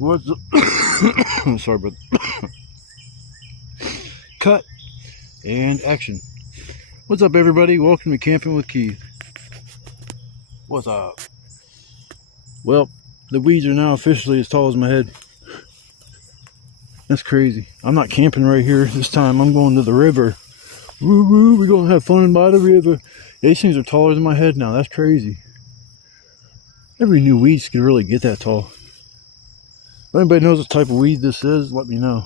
What's sorry, but cut and action. What's up, everybody? Welcome to Camping with Keith. What's up? Well, the weeds are now officially as tall as my head. That's crazy. I'm not camping right here this time. I'm going to the river. Woo woo, we're gonna have fun by the river. These things are taller than my head now. That's crazy. Never knew weeds could really get that tall. If anybody knows what type of weed this is, let me know.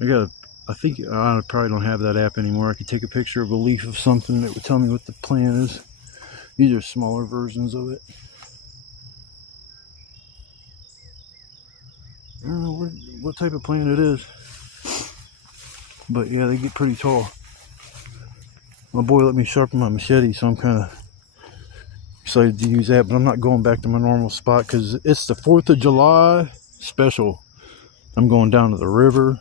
I think I probably don't have that app anymore. I could take a picture of a leaf of something that would tell me what the plant is. These are smaller versions of it. I don't know what type of plant it is. But yeah, they get pretty tall. My boy let me sharpen my machete, so I'm kind of excited to use that, but I'm not going back to my normal spot because it's the 4th of July special. I'm going down to the river.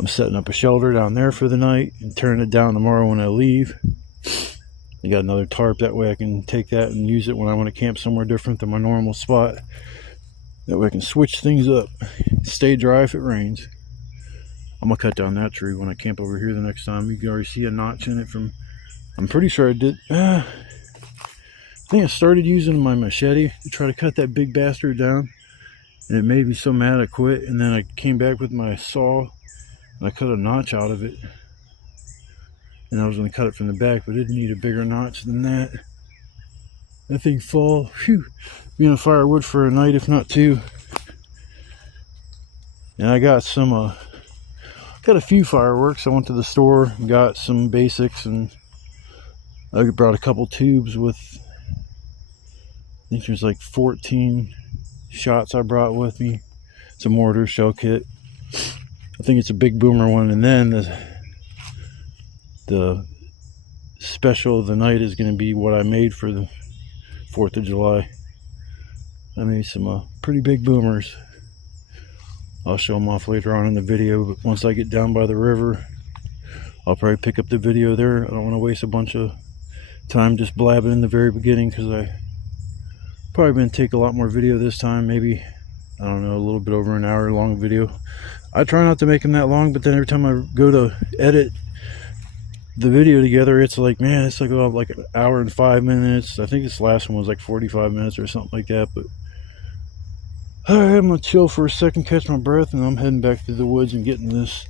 I'm setting up a shelter down there for the night and turning it down tomorrow when I leave. I got another tarp, that way I can take that and use it when I want to camp somewhere different than my normal spot. That way I can switch things up, stay dry if it rains. I'm gonna cut down that tree when I camp over here the next time. You can already see a notch in it from, I'm pretty sure I did, I think I started using my machete to try to cut that big bastard down, and it made me so mad I quit. And then I came back with my saw and I cut a notch out of it, and I was going to cut it from the back, but it didn't need a bigger notch than that. That thing fall, phew, being a firewood for a night if not two. And I got some got a few fireworks. I went to the store and got some basics, and I brought a couple tubes with, I think there's like 14 shots I brought with me. It's a mortar shell kit. I think it's a big boomer one. And then the special of the night is going to be what I made for the 4th of July. I made some pretty big boomers. I'll show them off later on in the video, but once I get down by the river, I'll probably pick up the video there. I don't want to waste a bunch of time just blabbing in the very beginning, because I probably going to take a lot more video this time. Maybe, I don't know, a little bit over an hour long video. I try not to make them that long, but then every time I go to edit the video together, it's like, man, it's like about like an hour and 5 minutes. I think this last one was like 45 minutes or something like that. But alright, I'm gonna chill for a second, catch my breath, and I'm heading back to the woods and getting this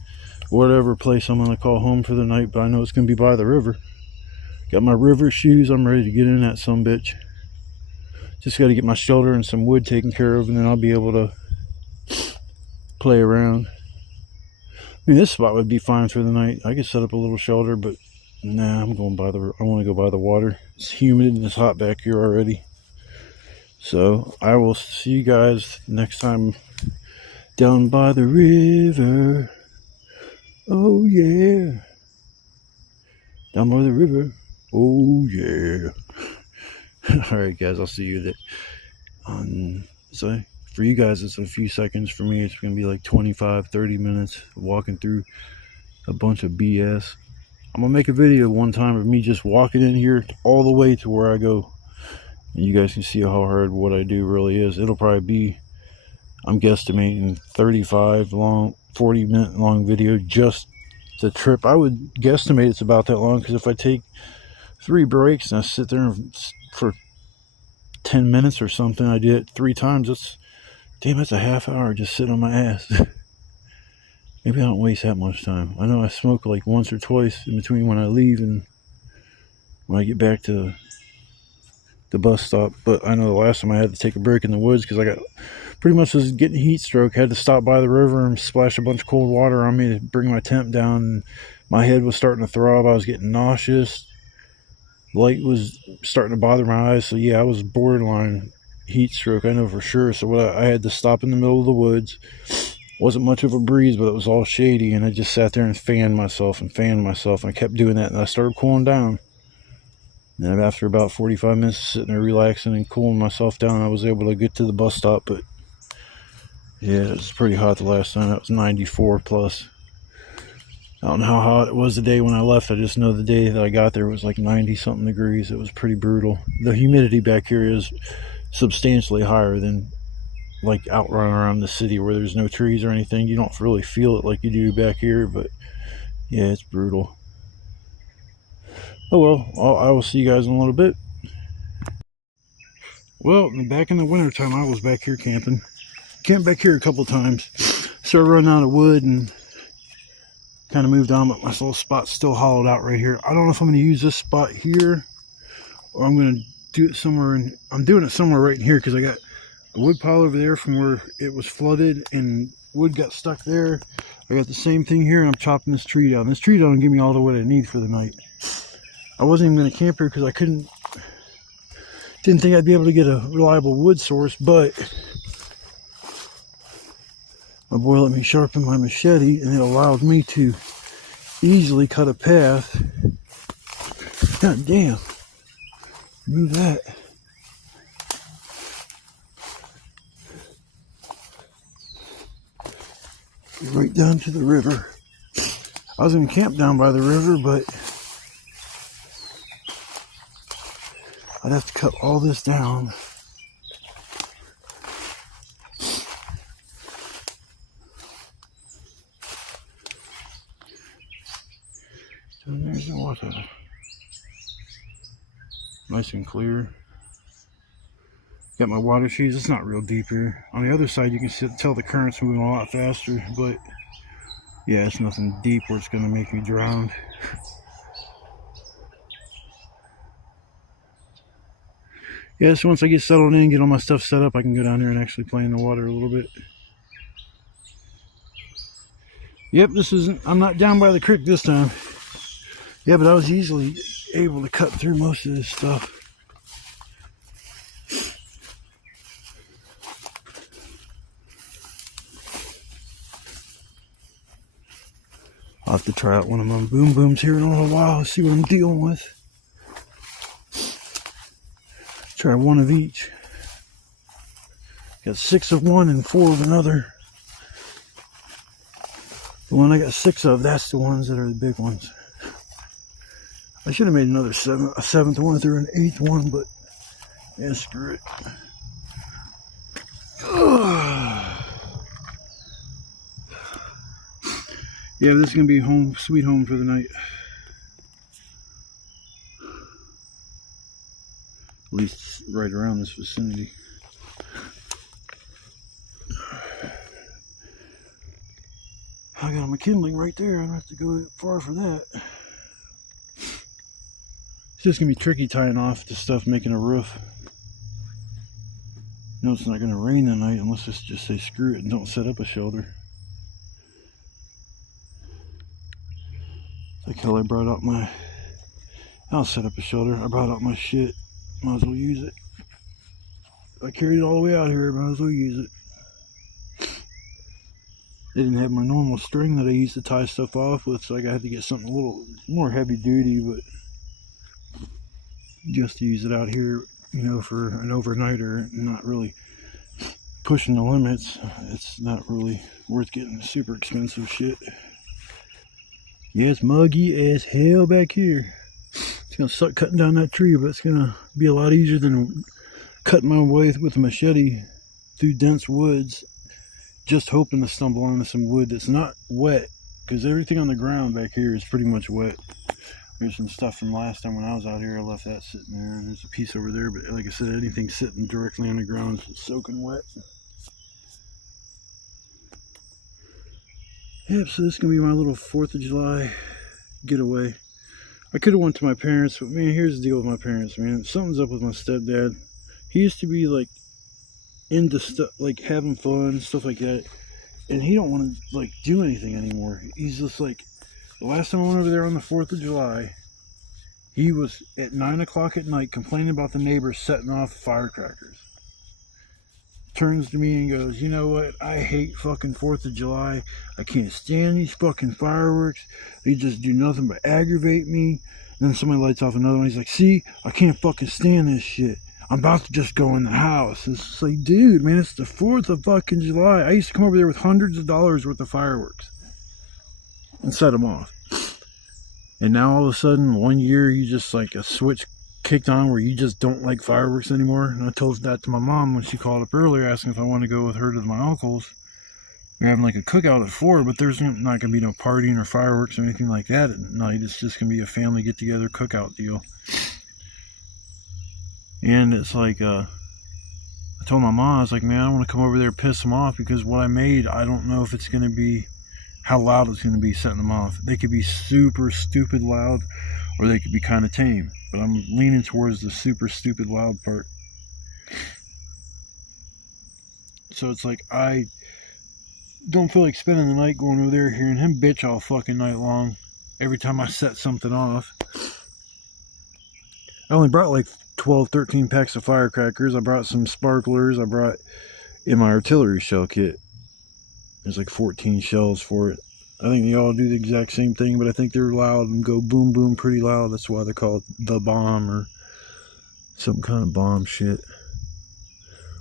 whatever place I'm gonna call home for the night. But I know it's gonna be by the river. Got my river shoes. I'm ready to get in that sumbitch. Just got to get my shelter and some wood taken care of, and then I'll be able to play around. I mean, this spot would be fine for the night. I could set up a little shelter, but nah, I'm going by the, I want to go by the water. It's humid and it's hot back here already. So I will see you guys next time down by the river. Oh yeah, down by the river. Oh yeah. Alright guys, I'll see you there. So for you guys it's a few seconds. For me it's gonna be like 25-30 minutes walking through a bunch of BS. I'm gonna make a video one time of me just walking in here all the way to where I go, and you guys can see how hard what I do really is. It'll probably be, I'm guesstimating, 40 minute long video, just the trip. I would guesstimate it's about that long, because if I take 3 breaks and I sit there for 10 minutes or something, I did it 3 times, that's a half hour just sitting on my ass. Maybe I don't waste that much time. I know I smoke like once or twice in between when I leave and when I get back to the bus stop. But I know the last time I had to take a break in the woods because I got pretty much was getting heat stroke. I had to stop by the river and splash a bunch of cold water on me to bring my temp down. And my head was starting to throb. I was getting nauseous. Light was starting to bother my eyes. So yeah, I was borderline heat stroke, I know for sure. So I had to stop in the middle of the woods. Wasn't much of a breeze, but it was all shady, and I just sat there and fanned myself and I kept doing that, and I started cooling down. And after about 45 minutes of sitting there relaxing and cooling myself down, I was able to get to the bus stop. But yeah, it was pretty hot the last time. It was 94 plus. I don't know how hot it was the day when I left. I just know the day that I got there was like 90 something degrees. It was pretty brutal. The humidity back here is substantially higher than like out around the city where there's no trees or anything. You don't really feel it like you do back here, but yeah, it's brutal. Oh well, I will see you guys in a little bit. Well, back in the wintertime, I was back here camping. Camped back here a couple times. Started running out of wood and kind of moved on, but my little spot's still hollowed out right here. I don't know if I'm going to use this spot here or I'm going to do it somewhere. I'm doing it somewhere right in here because I got a wood pile over there from where it was flooded and wood got stuck there. I got the same thing here, and I'm chopping this tree down. This tree down will give me all the wood I need for the night. I wasn't even going to camp here because I didn't think I'd be able to get a reliable wood source, but my boy let me sharpen my machete, and it allowed me to easily cut a path. God damn. Move that. Right down to the river. I was going to camp down by the river, but I'd have to cut all this down. And there's the water. Nice and clear. Got my water shoes. It's not real deep here. On the other side, you can tell the current's moving a lot faster, but yeah, it's nothing deep where it's going to make me drown. Yeah, so once I get settled in, get all my stuff set up, I can go down there and actually play in the water a little bit. Yep, I'm not down by the creek this time. Yeah, but I was easily able to cut through most of this stuff. I'll have to try out one of my boom booms here in a little while, see what I'm dealing with. Try one of each. Got 6 of one and 4 of another. The one I got 6 of, that's the ones that are the big ones. I should have made another a 7th one or an 8th one, but yeah, screw it. Yeah, this is gonna be home, sweet home for the night. At least right around this vicinity. I got my kindling right there. I don't have to go far for that. It's just gonna be tricky tying off the stuff making a roof. You know, it's not gonna rain tonight unless it's just say screw it and don't set up a shelter. Like hell, I'll set up a shelter. I brought out my shit. Might as well use it. I carried it all the way out here. Might as well use it. They didn't have my normal string that I used to tie stuff off with, so I had to get something a little more heavy duty, but just to use it out here, you know, for an overnighter, not really pushing the limits. It's not really worth getting super expensive shit. Yeah, it's muggy as hell back here. It's gonna suck cutting down that tree, but it's gonna be a lot easier than cutting my way with a machete through dense woods, just hoping to stumble onto some wood that's not wet, because everything on the ground back here is pretty much wet. There's some stuff from last time when I was out here. I left that sitting there, and there's a piece over there, but like I said, anything sitting directly on the ground is soaking wet. Yep, so this is gonna be my little 4th of July getaway. I could have went to my parents, but man, here's the deal with my parents, man. Something's up with my stepdad. He used to be like into stuff, like having fun, stuff like that, and he don't want to like do anything anymore. He's just like, the last time I went over there on the 4th of July, he was at 9 o'clock at night complaining about the neighbors setting off firecrackers. Turns to me and goes, you know what, I hate fucking 4th of July. I can't stand these fucking fireworks. They just do nothing but aggravate me. And then somebody lights off another one. He's like, see, I can't fucking stand this shit. I'm about to just go in the house. It's just like, dude, man, it's the 4th of fucking July. I used to come over there with hundreds of dollars worth of fireworks and set them off. And now all of a sudden, one year, you just like a switch kicked on where you just don't like fireworks anymore. And I told that to my mom when she called up earlier asking if I want to go with her to my uncle's. We're having like a cookout at 4, but there's not going to be no partying or fireworks or anything like that at night. It's just going to be a family get-together cookout deal. And it's like, I told my mom, I was like, man, I want to come over there and piss them off because what I made, I don't know if it's going to be, how loud it's going to be setting them off. They could be super stupid loud or they could be kind of tame. But I'm leaning towards the super stupid loud part. So it's like, I don't feel like spending the night going over there hearing him bitch all fucking night long every time I set something off. I only brought like 12, 13 packs of firecrackers. I brought some sparklers. I brought in my artillery shell kit. There's like 14 shells for it. I think they all do the exact same thing, but I think they're loud and go boom boom pretty loud. That's why they're called the bomb or some kind of bomb shit.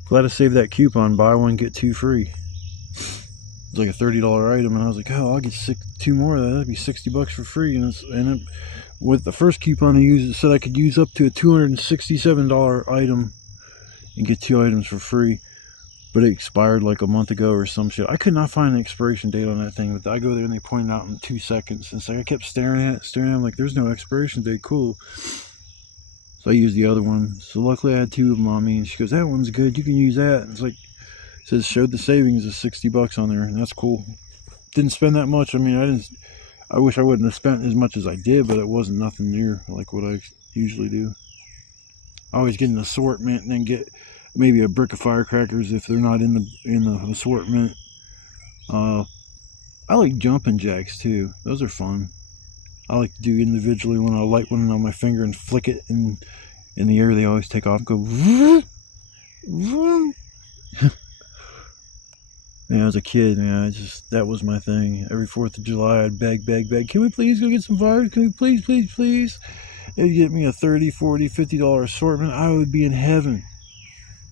Glad I saved that coupon, buy one get 2 free. It's like a $30 item, and I was like, oh, I'll get 2 more of that. That'd be $60 for free. And with the first coupon I used, it said I could use up to a $267 item and get 2 items for free. But it expired like a month ago or some shit. I could not find an expiration date on that thing, but I go there and they point it out in 2 seconds. And so I kept staring at it, I'm like, there's no expiration date, cool. So I used the other one. So luckily I had 2 of them on me, and she goes, that one's good, you can use that. And it's like, it says showed the savings of $60 on there, and that's cool. Didn't spend that much. I mean, I wish I wouldn't have spent as much as I did, but it wasn't nothing near like what I usually do. I always get an assortment and then get maybe a brick of firecrackers if they're not in the assortment. I like jumping jacks too. Those are fun. I like to do individually when I light one on my finger and flick it in the air. They always take off and go vroom, vroom. Man, as a kid, man, that was my thing. Every 4th of July, I'd beg. Can we please go get some fires? Can we please? They'd get me a $30, $40, $50 assortment. I would be in heaven.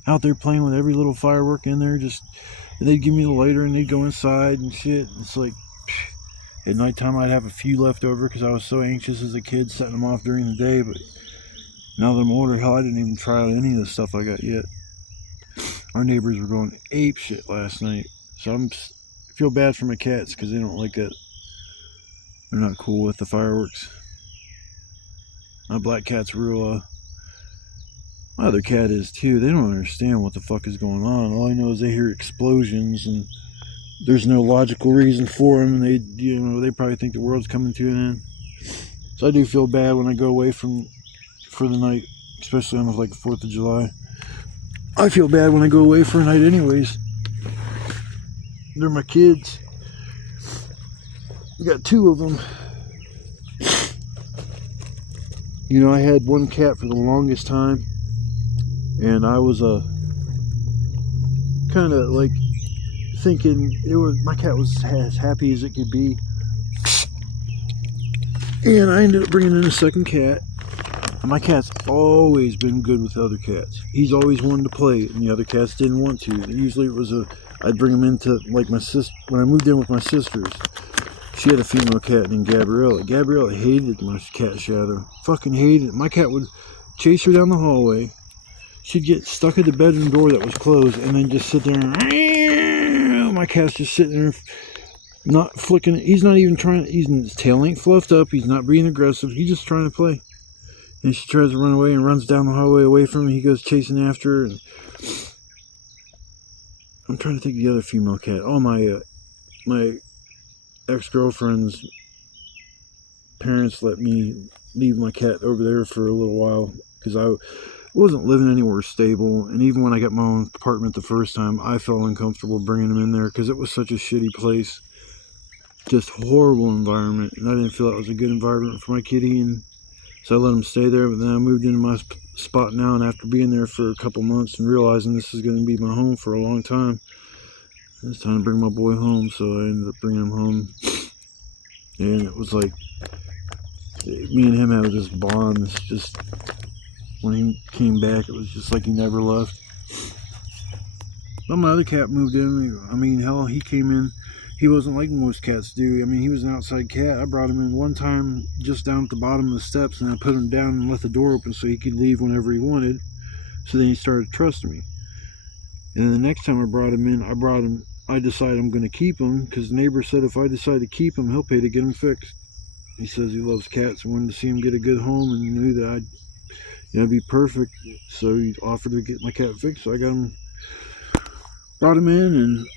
Out there playing with every little firework in there. They'd give me the lighter and they'd go inside and shit. It's like, at nighttime I'd have a few left over because I was so anxious as a kid setting them off during the day. But now that I'm older, hell, I didn't even try out any of the stuff I got yet. Our neighbors were going ape shit last night. So I feel bad for my cats because they don't like it. They're not cool with the fireworks. My black cat's real, my other cat is too. They don't understand what the fuck is going on. All I know is they hear explosions and there's no logical reason for them, and they probably think the world's coming to an end. So I do feel bad when I go away for the night, especially on like 4th of July. I feel bad when I go away for a night anyways. They're my kids. I got 2 of them. You know, I had one cat for the longest time, and I was kind of like thinking my cat was as happy as it could be, and I ended up bringing in a second cat. And my cat's always been good with other cats. He's always wanted to play, and the other cats didn't want to. Usually it was I'd bring him into like my sister. When I moved in with my sisters, she had a female cat named Gabriella. Gabriella hated my cat Shadow. Fucking hated it. My cat would chase her down the hallway. She'd get stuck at the bedroom door that was closed and then just sit there and my cat's just sitting there not flicking. He's not even trying. His tail ain't fluffed up. He's not being aggressive. He's just trying to play. And she tries to run away and runs down the hallway away from him. He goes chasing after her. And I'm trying to think of the other female cat. Oh, my ex-girlfriend's parents let me leave my cat over there for a little while because I wasn't living anywhere stable. And even when I got my own apartment the first time, I felt uncomfortable bringing him in there because it was such a shitty place. Just horrible environment. And I didn't feel that was a good environment for my kitty. And so I let him stay there. But then I moved into my spot now. And after being there for a couple months and realizing this is going to be my home for a long time, it's time to bring my boy home. So I ended up bringing him home. And it was like, me and him had this bond. It's just, when he came back, it was just like he never left. But my other cat moved in. I mean, hell, he came in. he wasn't like most cats do. I mean, he was an outside cat. I brought him in one time just down at the bottom of the steps, and I put him down and left the door open so he could leave whenever he wanted. So then he started trusting me. And then the next time I brought him in, I decided I'm going to keep him because the neighbor said if I decide to keep him, he'll pay to get him fixed. He says he loves cats and wanted to see him get a good home and knew that I'd be perfect. So he offered to get my cat fixed. So I brought him in, and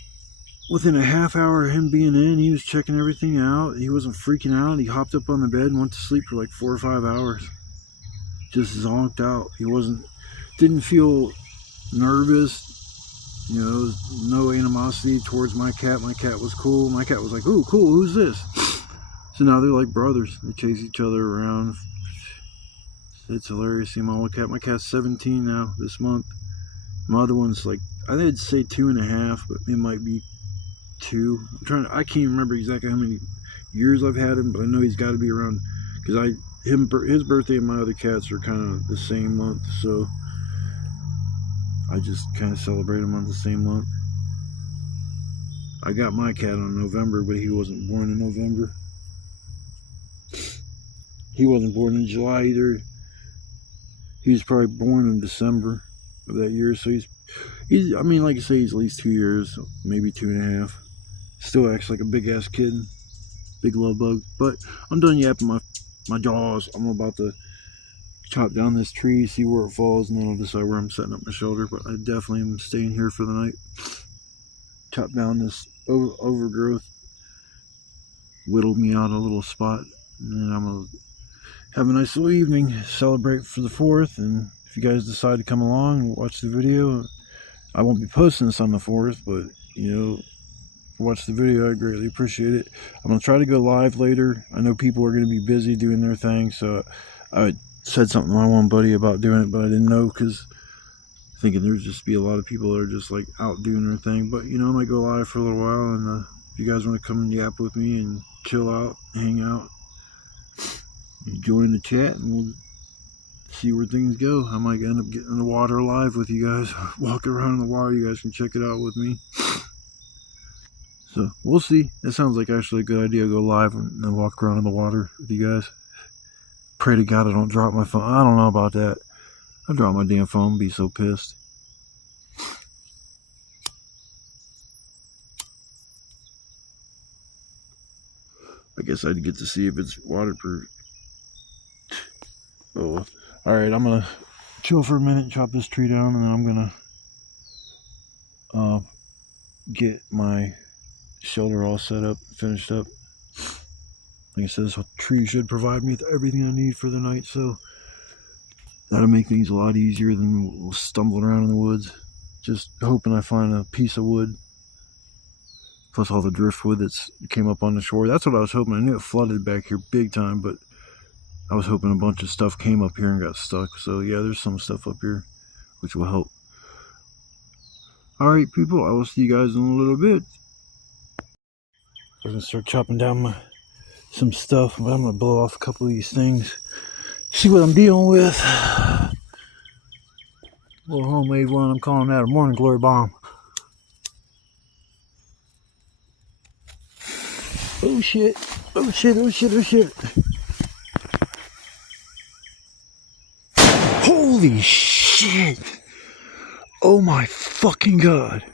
within a half hour of him being in, he was checking everything out. He wasn't freaking out. He hopped up on the bed and went to sleep for like 4 or 5 hours. Just zonked out. Didn't feel nervous. You know, no animosity towards my cat. My cat was cool. My cat was like, "Ooh, cool, who's this?" So now they're like brothers. They chase each other around. It's hilarious. See my old cat. My cat's 17 now this month. My other one's like, I think I'd say 2.5, but it might be 2. I can't remember exactly how many years I've had him, but I know he's got to be around, because his birthday and my other cats are kind of the same month, so I just kind of celebrate them on the same month. I got my cat on November, but he wasn't born in November. He wasn't born in July either. He was probably born in December of that year, so he's I mean, like I say, he's at least 2 years, maybe 2.5. Still acts like a big ass kid, big love bug. But I'm done yapping my jaws. I'm about to chop down this tree, see where it falls, and then I'll decide where I'm setting up my shelter. But I definitely am staying here for the night. Chop down this overgrowth, whittle me out a little spot, and then I'm gonna have a nice little evening, celebrate for the 4th. And if you guys decide to come along and watch the video, I won't be posting this on the 4th, but you know, watch the video, I greatly appreciate it. I'm gonna try to go live later. I know people are gonna be busy doing their thing, so I said something to my one buddy about doing it, but I didn't know, because thinking there'd just be a lot of people that are just like out doing their thing. But you know, I might go live for a little while, and if you guys want to come and yap with me and chill out, hang out, join the chat, and we'll see where things go. I might end up getting in the water live with you guys, walking around in the water. You guys can check it out with me. So we'll see. That sounds like actually a good idea. Go live and then walk around in the water with you guys. Pray to God I don't drop my phone. I don't know about that. I drop my damn phone, be so pissed. I guess I'd get to see if it's waterproof. Oh, all right. I'm gonna chill for a minute, chop this tree down, and then I'm gonna get my shelter all set up, finished up. Like I said, this tree should provide me with everything I need for the night, so that'll make things a lot easier than stumbling around in the woods. Just hoping I find a piece of wood, plus all the driftwood that came up on the shore. That's what I was hoping. I knew it flooded back here big time, but I was hoping a bunch of stuff came up here and got stuck. So yeah, there's some stuff up here, which will help. Alright people, I will see you guys in a little bit. I'm going to start chopping down some stuff, but I'm going to blow off a couple of these things. See what I'm dealing with. A little homemade one. I'm calling that a morning glory bomb. Oh shit. Oh shit, oh shit, oh shit. Holy shit. Oh my fucking god.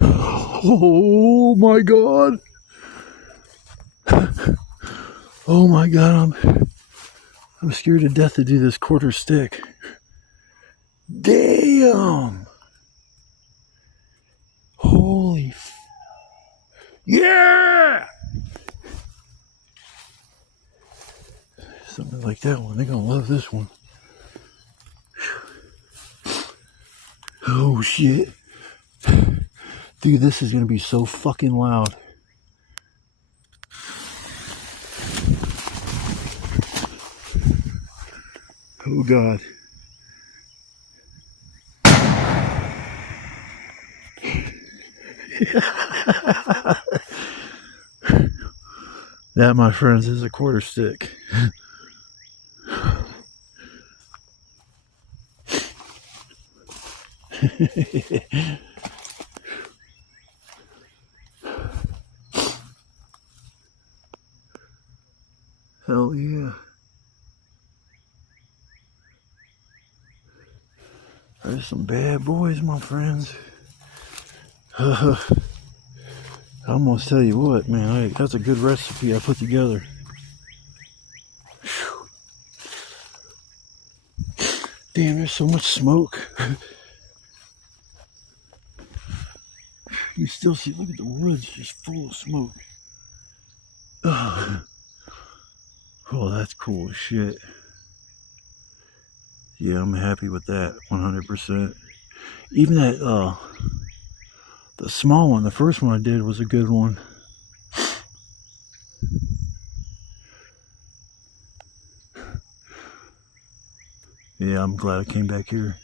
Oh my god. Oh my god, I'm scared to death to do this quarter stick. Damn. Holy yeah. Something like that one. They're gonna love this one. Oh shit. Dude, this is gonna be so fucking loud. Oh god. That, my friends, is a quarter stick. Hell yeah. There's some bad boys, my friends. I'm gonna tell you what, man, that's a good recipe I put together. Damn, there's so much smoke. You still see, look at the woods just full of smoke. Oh, that's cool as shit. Yeah, I'm happy with that, 100%. Even that, the small one, the first one I did was a good one. Yeah, I'm glad I came back here.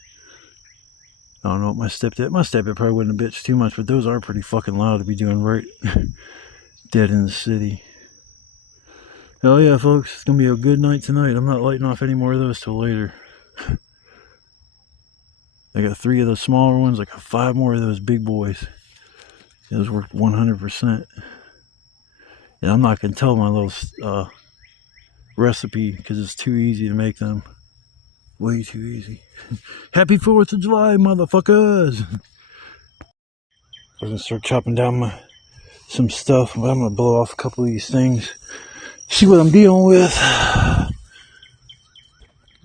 I don't know what my stepdad probably wouldn't have bitched too much, but those are pretty fucking loud to be doing right dead in the city. Hell yeah, folks, it's gonna be a good night tonight. I'm not lighting off any more of those till later. I got 3 of those smaller ones, I got 5 more of those big boys. Those work 100%. And I'm not gonna tell my little recipe because it's too easy to make them. Way too easy. Happy 4th of July, motherfuckers! I'm gonna start chopping down some stuff. I'm gonna blow off a couple of these things. See what I'm dealing with. A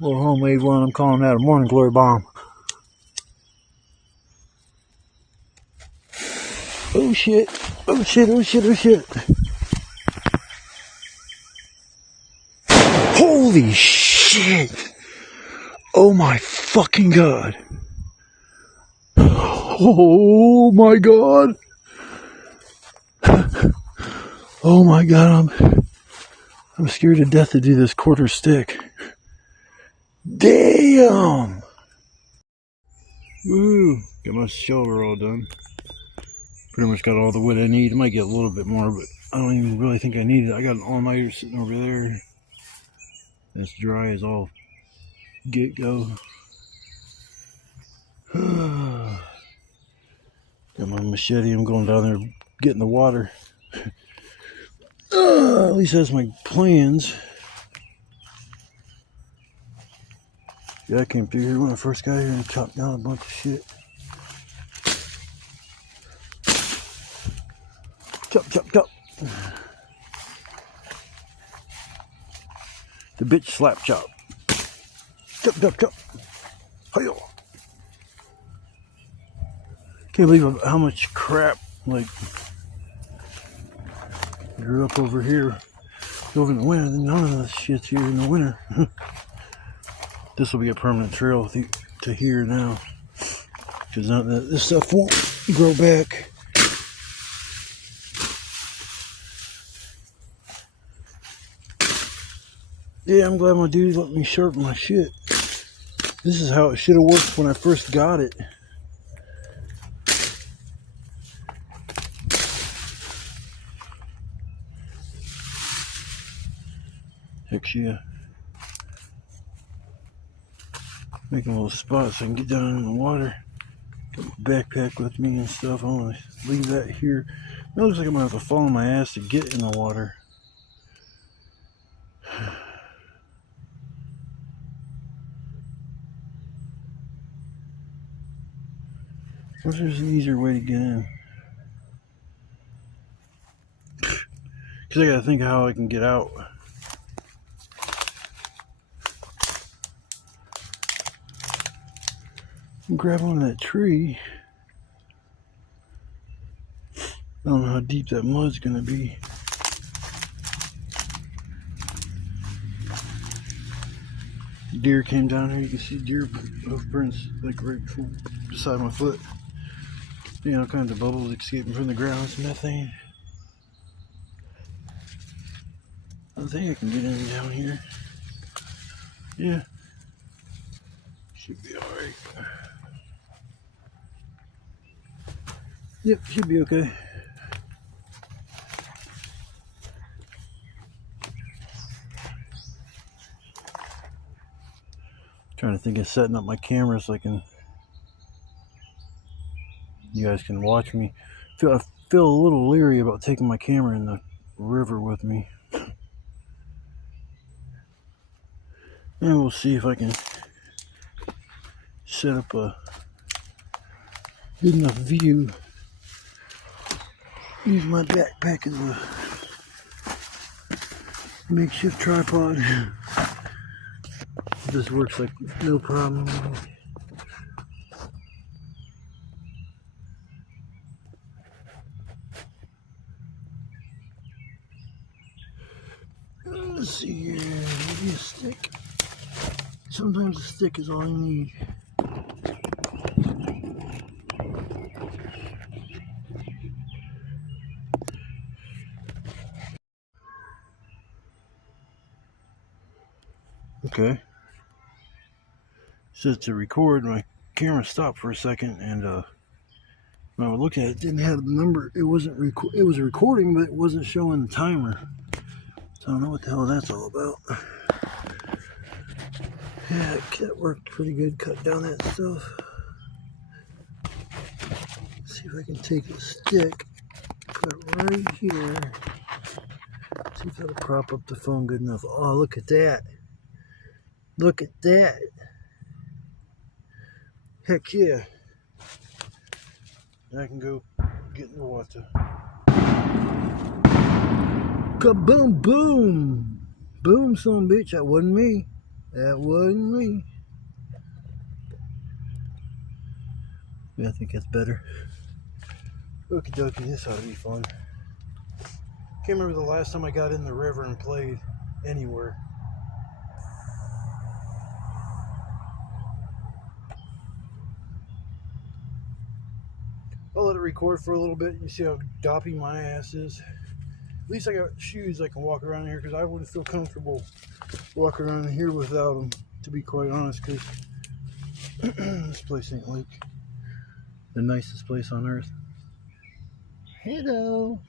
little homemade one. I'm calling that a morning glory bomb. Oh shit. Oh shit, oh shit, oh shit. Holy shit. Oh my fucking god. Oh my god. Oh my god, I'm scared to death to do this quarter stick. Damn. Woo. Got my shoulder all done. Pretty much got all the wood I need. I might get a little bit more, but I don't even really think I need it. I got an all-nighter sitting over there. It's dry as all get go. Got my machete. I'm going down there getting the water. At least that's my plans. Yeah, I came through here when I first got here and chopped down a bunch of shit. Chop, chop, chop. The bitch slap chop. Chop, chop, chop. Hi-yo. Can't believe how much crap, like, grew up over here over in the winter. None of this shit's here in the winter. This will be a permanent trail to here now. Because this stuff won't grow back. Yeah, I'm glad my dude let me sharpen my shit. This is how it should have worked when I first got it. Heck yeah. Making a little spot so I can get down in the water. Got my backpack with me and stuff. I'm going to leave that here. It looks like I'm going to have to fall on my ass to get in the water. I wish there's an easier way to get in. Because I got to think of how I can get out. Grab onto that tree. I don't know how deep that mud's gonna be. Deer came down here. You can see deer hoof prints like right beside my foot. You know, kinds of bubbles escaping from the ground. It's methane. I think I can get in down here. Yeah, should be all right. Yep, should be okay. Trying to think of setting up my camera so you guys can watch me. I feel a little leery about taking my camera in the river with me. And we'll see if I can set up a good enough view. Use my backpack as a makeshift tripod. This works like no problem. Let's see here, maybe a stick. Sometimes a stick is all you need. Okay. Says to record. My camera stopped for a second, and when I would look at it, it didn't have the number. It wasn't it was recording, but it wasn't showing the timer. So I don't know what the hell that's all about. Yeah, that worked pretty good. Cut down that stuff. See if I can take a stick, put it right here. See if that'll prop up the phone good enough. Oh, look at that. Look at that. Heck yeah. I can go get in the water. Kaboom, boom. Boom, son bitch. That wasn't me. That wasn't me. Yeah, I think that's better. Okie dokie, this ought to be fun. Can't remember the last time I got in the river and played anywhere. I'll let it record for a little bit. You see how doppy my ass is. At least I got shoes I can walk around here, because I wouldn't feel comfortable walking around here without them, to be quite honest, because this place ain't like the nicest place on earth. Hello.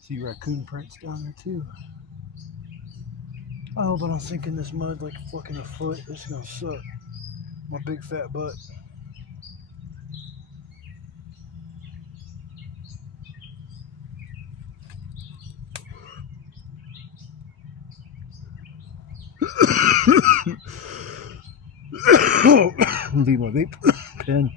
See raccoon prints down there too. Oh, but I'm sinking this mud like fucking a foot. This is gonna suck. My big fat butt. Leave my vape pen.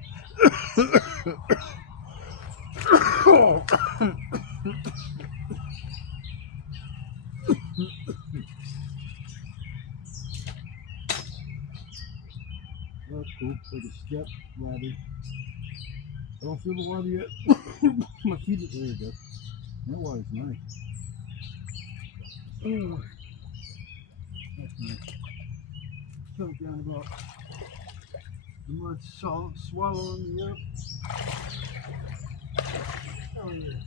That's cool. Like a step ladder. I don't feel the water yet. My feet are there. You go. That water's nice. Oh, that's nice. Chunk down about the mud swallowing me up. Oh yeah.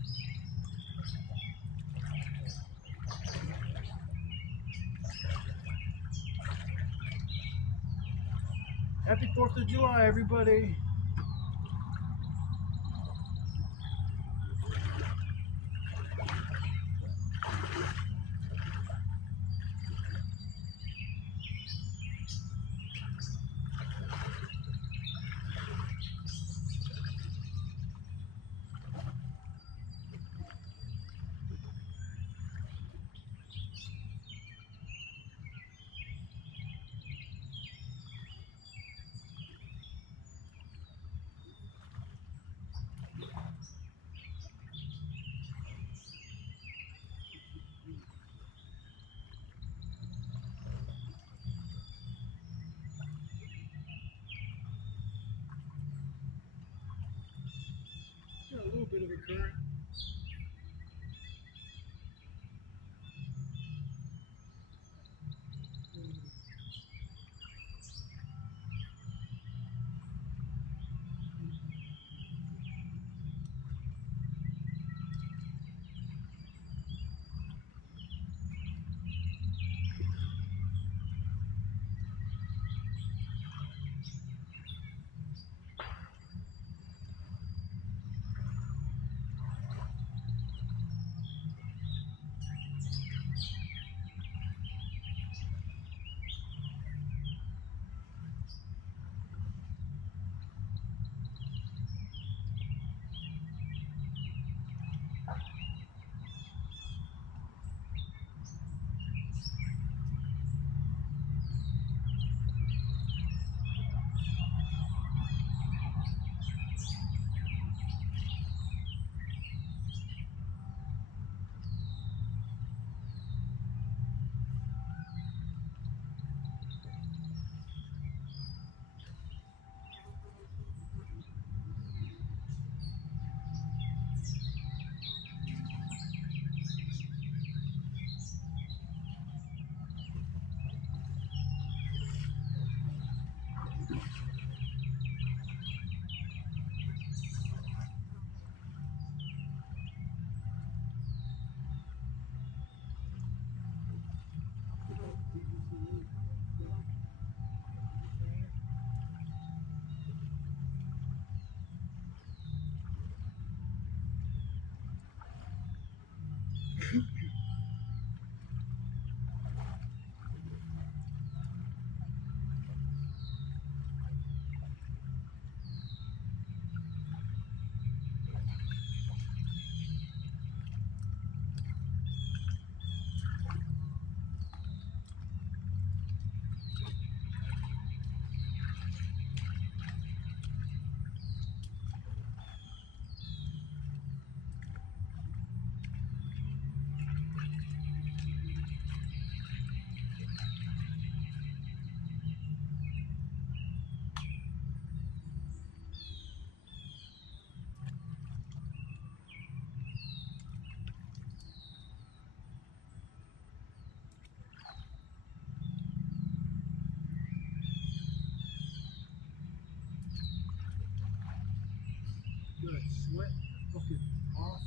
Happy 4th of July, everybody. Got a little bit of a current.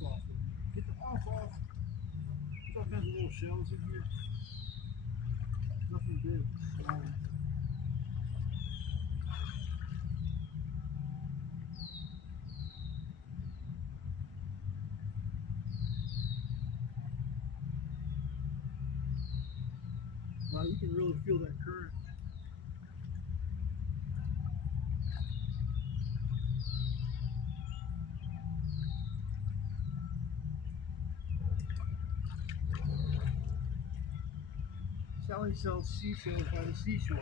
off it. Get the off off. There's all kinds of little shells in here. Nothing big. Wow, you can really feel that current. Jyly sells seashells by the seashore.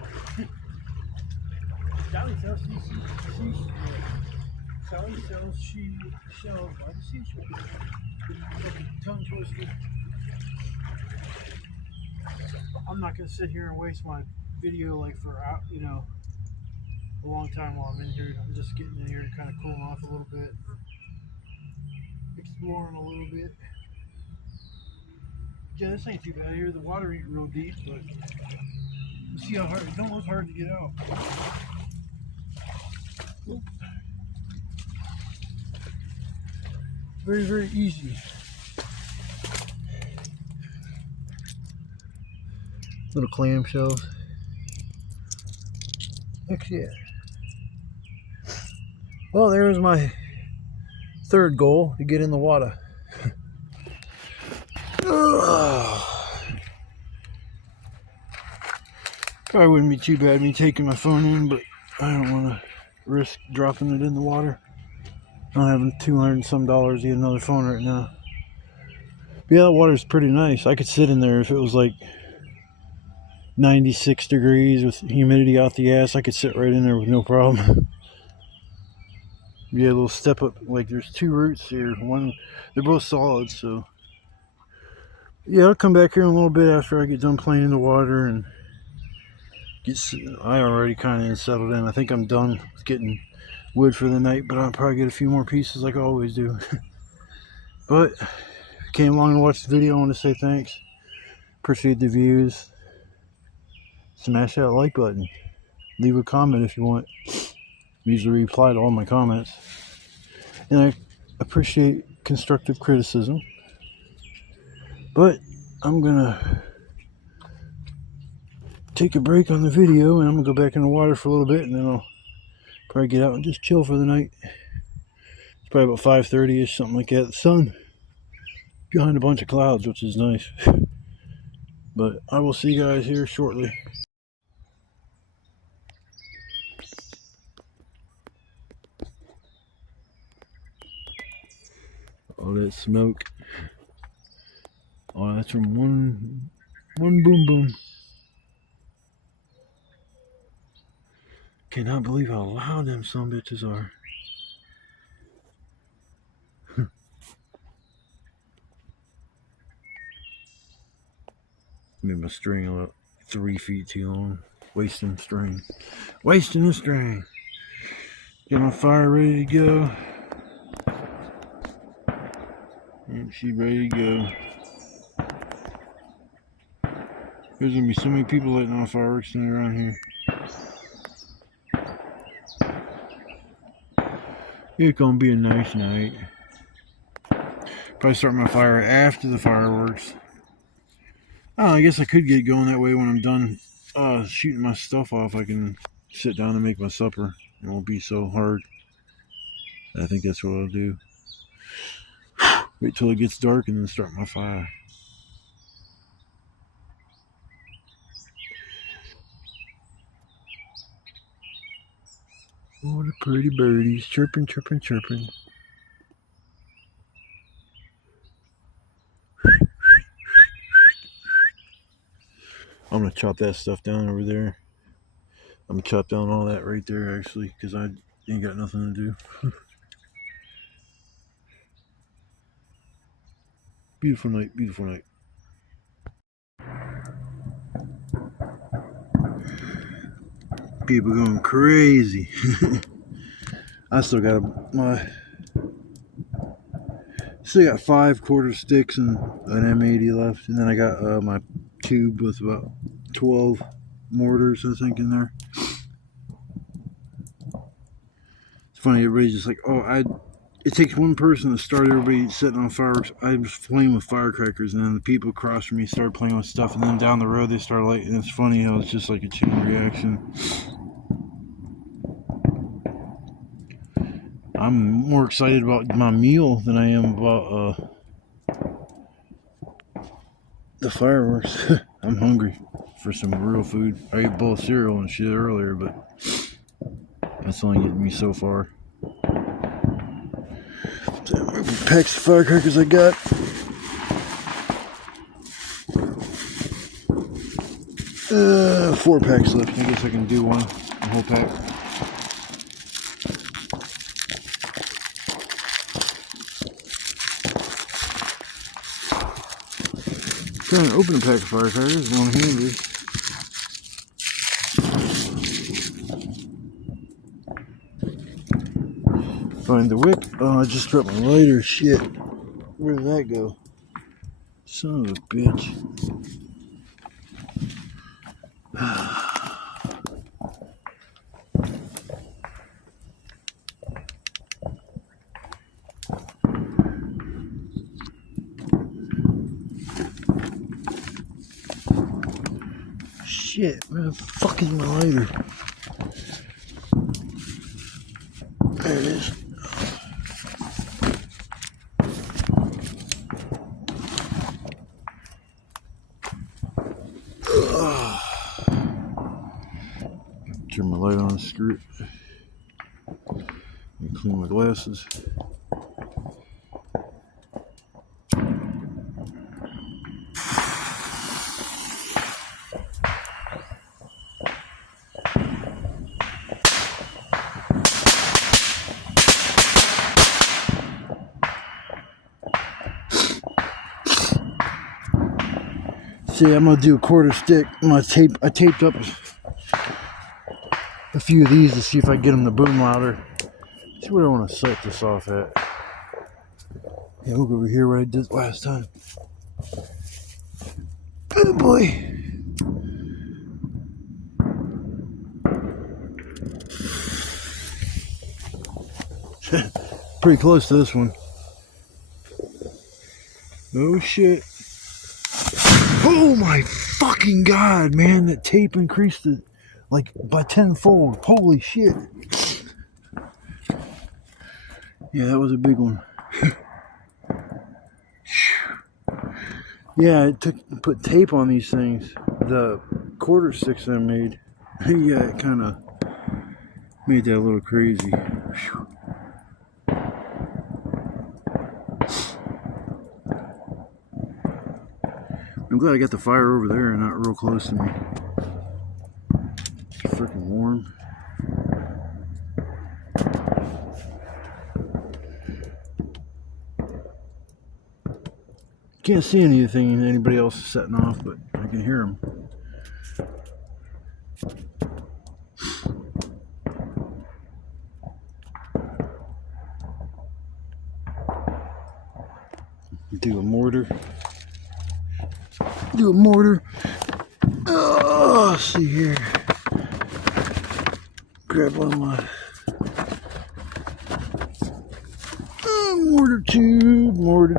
Jyly sells Jyly sells shells by the seashore. Tongue twister. I'm not gonna sit here and waste my video like for a long time while I'm in here. I'm just getting in here and kind of cooling off a little bit, exploring a little bit. Yeah, this ain't too bad here. The water ain't real deep, but you see how hard it don't look hard to get out. Very, very easy. Little clamshells. Heck yeah. Well, there's my third goal, to get in the water. Probably wouldn't be too bad me taking my phone in, but I don't want to risk dropping it in the water. I'm having $200 and some to get another phone right now. But yeah, the water's pretty nice. I could sit in there if it was like 96 degrees with humidity out the ass. I could sit right in there with no problem. Yeah, a little step up. Like there's two roots here. One, they're both solid, so yeah, I'll come back here in a little bit after I get done playing in the water and I already kind of settled in. I think I'm done with getting wood for the night, but I'll probably get a few more pieces like I always do. But if you came along to watch the video, I want to say thanks. Appreciate the views. Smash that like button. Leave a comment if you want. I usually reply to all my comments. And I appreciate constructive criticism. But I'm gonna take a break on the video and I'm gonna go back in the water for a little bit, and then I'll probably get out and just chill for the night. It's probably about 5:30ish, something like that. The sun behind a bunch of clouds, which is nice. But I will see you guys here shortly. All that smoke. Oh, that's from one boom boom. Cannot believe how loud them some bitches are. Made my string about 3 feet too long. Wasting string. Wasting the string. Get my fire ready to go. And she's ready to go. There's gonna be so many people lighting off fireworks around here. It's gonna be a nice night. Probably start my fire after the fireworks. Oh, I guess I could get going that way when I'm done shooting my stuff off. I can sit down and make my supper. It won't be so hard. I think that's what I'll do. Wait till it gets dark and then start my fire. Oh, the pretty birdies chirping, chirping, chirping. I'm gonna chop that stuff down over there. I'm gonna chop down all that right there actually, because I ain't got nothing to do. Beautiful night, beautiful night. People going crazy. I still got still got 5 quarter sticks and an M80 left, and then I got my tube with about 12 mortars, I think, in there. It's funny, everybody's just like, oh, it takes one person to start everybody setting on fireworks. I was playing with firecrackers, and then the people across from me started playing with stuff, and then down the road they started lighting. And it's funny how it's just like a chain reaction. I'm more excited about my meal than I am about the fireworks. I'm hungry for some real food. I ate a bowl of cereal and shit earlier, but that's only getting me so far. Packs of firecrackers I got. 4 packs left. I guess I can do one, a whole pack. Trying to open a pack of firecrackers one-handed. Find the wick. Oh, I just dropped my lighter. Shit. Where did that go? Son of a bitch. Shit, where the fuck is my lighter? There it is. Turn my light on, screw it. And clean my glasses. See, I'm gonna do a quarter stick. I taped up a few of these to see if I can get them to boom louder. See where I want to set this off at. Yeah, we'll go over here where I did last time. Oh boy. Pretty close to this one. Oh shit. Oh my fucking god, man, that tape increased it like by tenfold. Holy shit. Yeah, that was a big one. Yeah, it put tape on these things. The quarter sticks I made. Yeah, it kind of made that a little crazy. Whew. I'm glad I got the fire over there and not real close to me. It's freaking warm. Can't see anything anybody else is setting off, but I can hear them. Do a mortar. Do a mortar. Oh, let's see here. Grab one of my mortar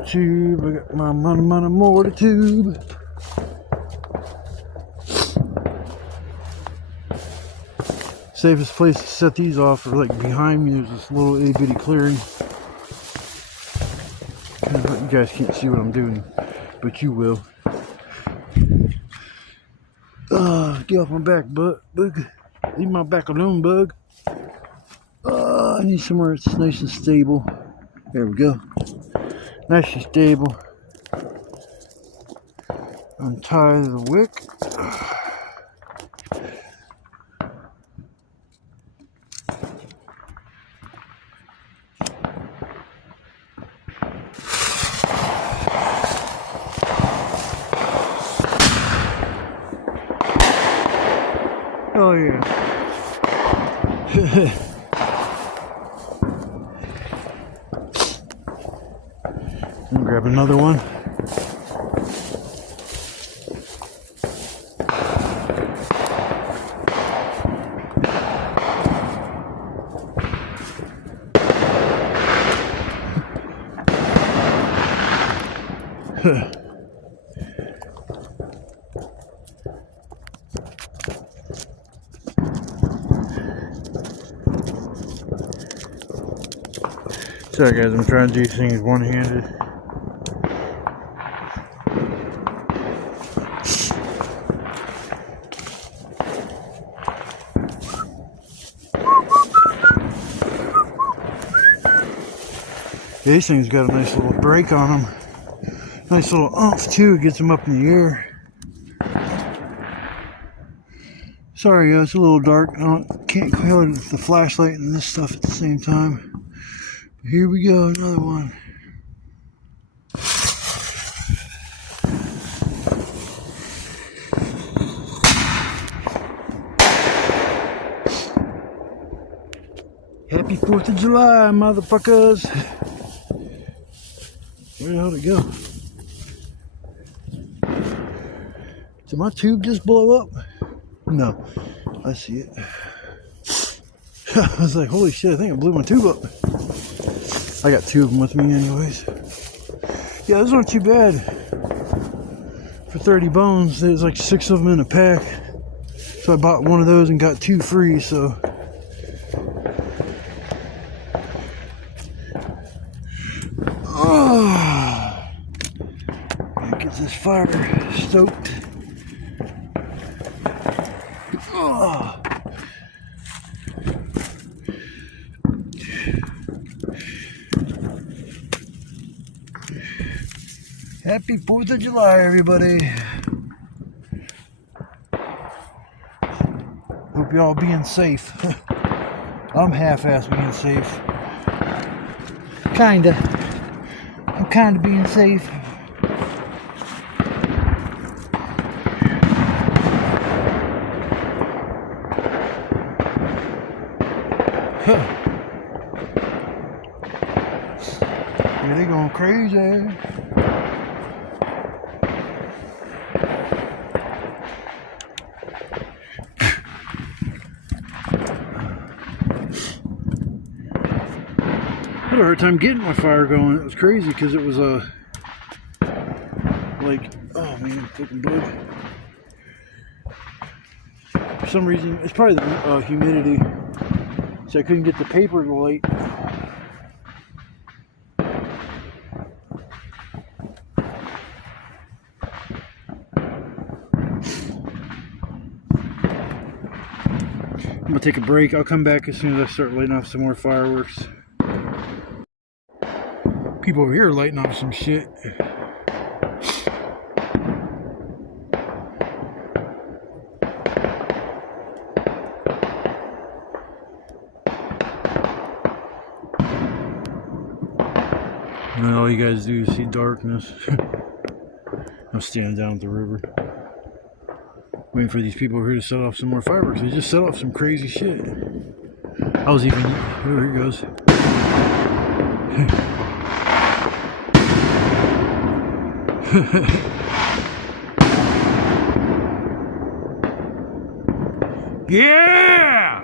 tube. I got my mortar tube. Safest place to set these off are like behind me. There's this little itty bitty clearing. You guys can't see what I'm doing, but you will. Get off my back, bug. Leave my back alone, bug. I need somewhere that's nice and stable. There we go. Nice and stable. Untie the wick. Oh yeah. And grab another one. Sorry guys, I'm trying to do things one-handed. These things got a nice little brake on them. Nice little oomph too, gets them up in the air. Sorry guys, it's a little dark. Can't kill it with the flashlight and this stuff at the same time. But here we go, another one. Happy 4th of July, motherfuckers. Where the hell did it go? Did my tube just blow up? No, I see it. I was like, holy shit, I think I blew my tube up. I got 2 of them with me anyways. Yeah, those aren't too bad. For 30 bones, there's like 6 of them in a pack. So I bought one of those and got 2 free, so. Oh, get this fire stoked. Oh. Happy 4th of July, everybody. Hope y'all being safe. I'm half-ass being safe. Kinda. I'm kinda being safe. Huh. Yeah, they going crazy. I had a hard time getting my fire going. It was crazy because it was like, oh man, fucking bug. For some reason, it's probably the humidity, so I couldn't get the paper to light. I'm gonna take a break. I'll come back as soon as I start lighting off some more fireworks. People over here are lighting off some shit. And then all you guys do is see darkness. I'm standing down at the river, waiting for these people over here to set off some more fireworks. They just set off some crazy shit. I was even, oh, here it goes. Yeah!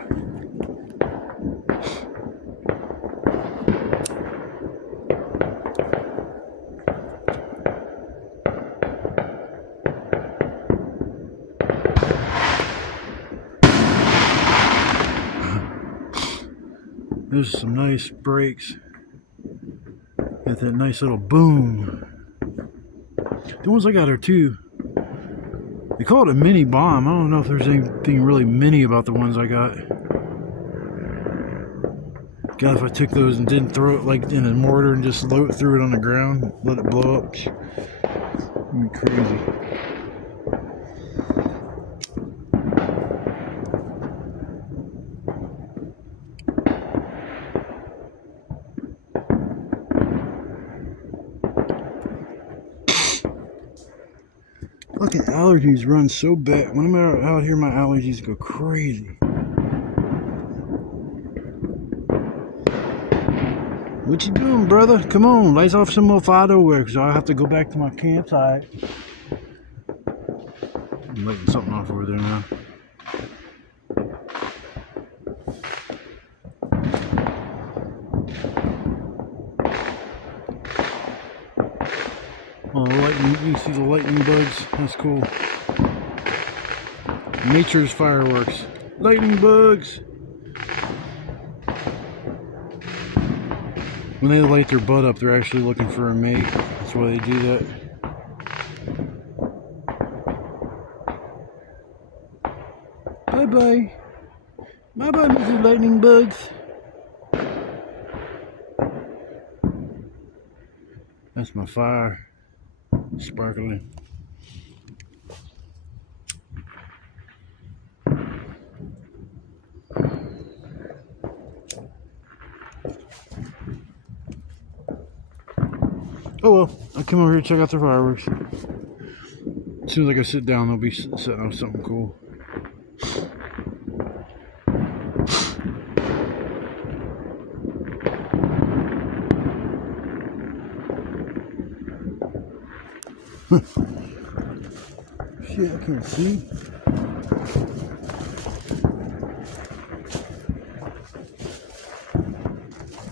There's some nice breaks. Got that nice little boom. The ones I got are too. They call it a mini bomb. I don't know if there's anything really mini about the ones I got. God, if I took those and didn't throw it like in a mortar and just threw it on the ground, let it blow up, it'd be crazy. Fucking allergies run so bad. When I'm out here, my allergies go crazy. What you doing, brother? Come on, light off some more fireworks. I'll have to go back to my campsite. I'm lighting something off over there now. Oh, lighting See the lightning bugs? That's cool. Nature's fireworks. Lightning bugs! When they light their butt up, they're actually looking for a mate. That's why they do that. Bye-bye. Bye-bye, Mr. Lightning Bugs. That's my fire. Sparkling. Oh well, I come over here to check out the fireworks. As soon as I go sit down, they'll be setting off something cool. Shit, I can't see.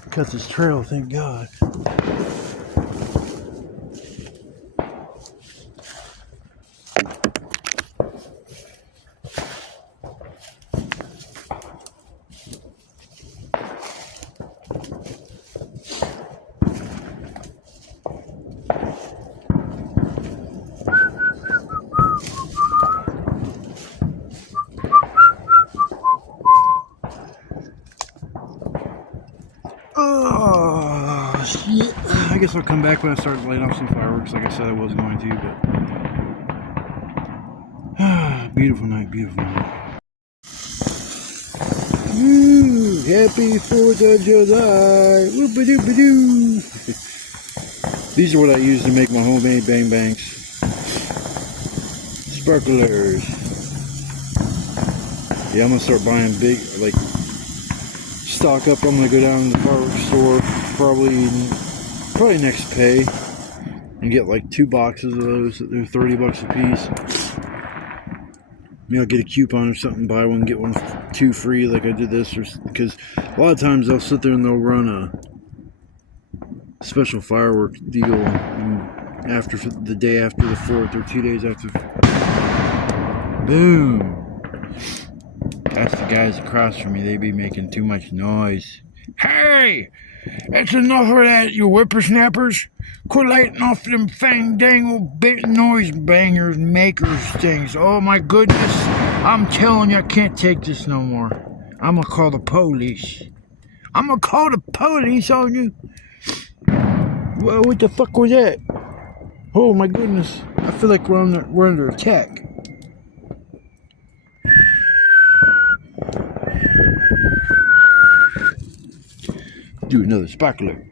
Cut this trail, thank God. Oh, shit. I guess I'll come back when I start lighting off some fireworks like I said I was going to, but beautiful night, beautiful night. Ooh, happy 4th of July. Whoop-a-doop-a-doo. These are what I use to make my homemade bang bangs. Sparklers. Yeah, I'm gonna start buying big, like, stock up. I'm gonna go down to the fireworks store probably next pay and get like 2 boxes of those. They're 30 bucks a piece. Maybe I'll get a coupon or something, buy one get one 2 free like I did this, or because a lot of times they'll sit there and they'll run a special firework deal after the day after the 4th or 2 days after. Boom. That's the guys across from me. They be making too much noise. Hey! That's enough of that, you whippersnappers. Quit lighting off them fang-dangle bit noise bangers makers things. Oh my goodness. I'm telling you, I can't take this no more. I'm gonna call the police. I'm gonna call the police on you. Well, what the fuck was that? Oh my goodness. I feel like we're under attack. Do another sparkler.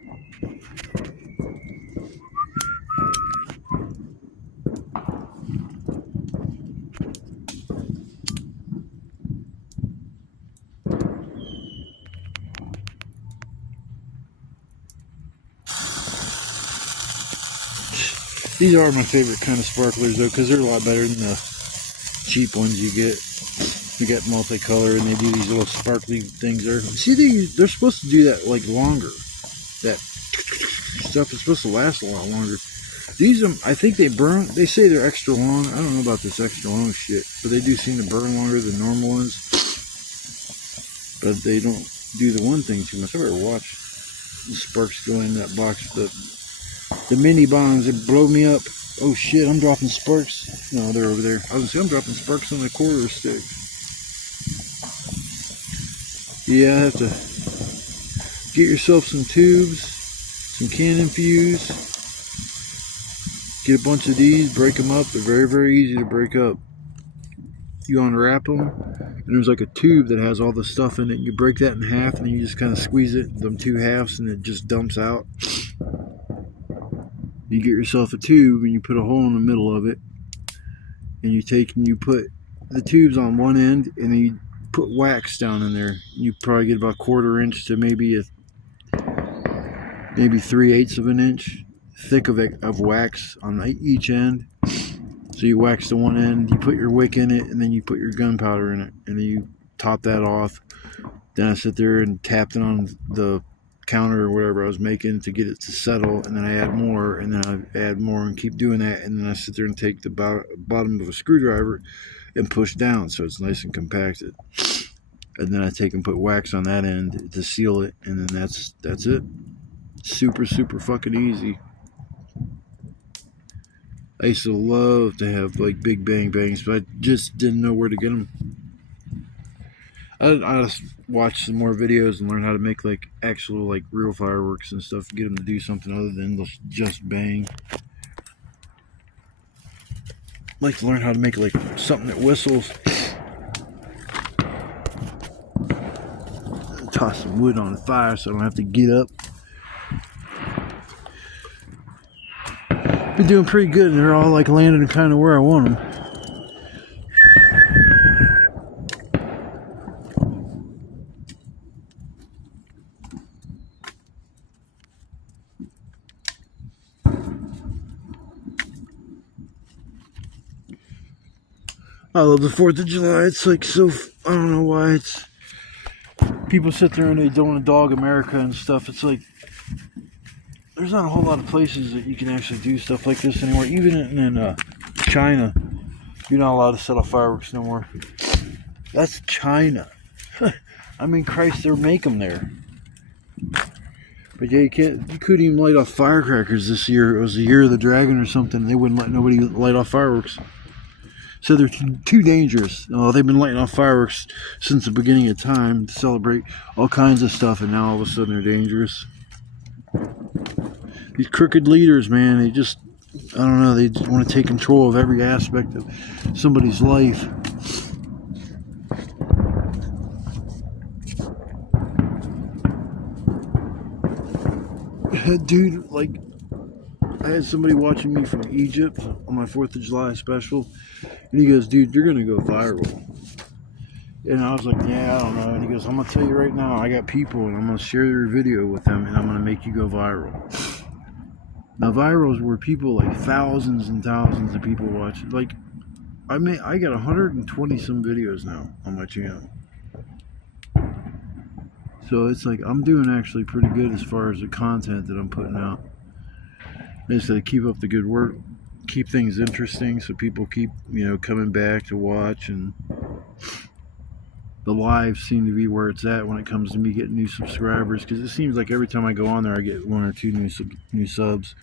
These are my favorite kind of sparklers though, because they're a lot better than the cheap ones you get. You get multicolor and they do these little sparkly things there. See, they're supposed to do that like longer. That stuff is supposed to last a lot longer. These, I think they burn, they say they're extra long. I don't know about this extra long shit, but they do seem to burn longer than normal ones. But they don't do the one thing too much. I better watch the sparks go in that box. The mini bombs, they blow me up. Oh shit, I'm dropping sparks. No, they're over there. I was gonna say I'm dropping sparks on the quarter stick. Yeah, I have to get yourself some tubes, some cannon fuse, get a bunch of these, break them up. They're very, very easy to break up. You unwrap them, and there's like a tube that has all the stuff in it. You break that in half, and then you just kind of squeeze it, them 2 halves, and it just dumps out. You get yourself a tube, and you put a hole in the middle of it, and you put the tubes on one end, and then you put wax down in there. You probably get about 1/4 inch to maybe 3/8 of an inch thick of wax on each end. So you wax the one end, you put your wick in it, and then you put your gunpowder in it, and then you top that off. Then I sit there and tapped it on the counter or whatever I was making to get it to settle, and then I add more, and then I add more and keep doing that, and then I sit there and take the bottom of a screwdriver and push down so it's nice and compacted, and then I take and put wax on that end to seal it, and then that's it. Super fucking easy. I used to love to have like big bang bangs, but I just didn't know where to get them. I just watch some more videos and learn how to make like actual like real fireworks and stuff, get them to do something other than just bang. I'd like to learn how to make like something that whistles. Toss some wood on the fire so I don't have to get up. Been doing pretty good, and they're all like landing kind of where I want them. I love the 4th of July. It's like so, I don't know why it's, people sit there and they don't want to dog America and stuff. It's like, there's not a whole lot of places that you can actually do stuff like this anymore. Even in China, you're not allowed to set off fireworks no more. That's China. I mean, Christ, they make them there. But yeah, you couldn't even light off firecrackers this year. It was the year of the dragon or something. They wouldn't let nobody light off fireworks. So they're too dangerous. They've been lighting off fireworks since the beginning of time to celebrate all kinds of stuff, and now all of a sudden they're dangerous. These crooked leaders, man, they just, I don't know, they just want to take control of every aspect of somebody's life. Dude, like, I had somebody watching me from Egypt on my 4th of July special, and he goes, dude, you're going to go viral. And I was like, yeah, I don't know. And he goes, I'm going to tell you right now, I got people, and I'm going to share your video with them, and I'm going to make you go viral. Now, virals were people, like thousands and thousands of people watch. Like, I got 120 some videos now on my channel. So it's like, I'm doing actually pretty good as far as the content that I'm putting out. I just gotta keep up the good work, keep things interesting so people keep, coming back to watch, and the lives seem to be where it's at when it comes to me getting new subscribers, because it seems like every time I go on there I get 1 or 2 new subs.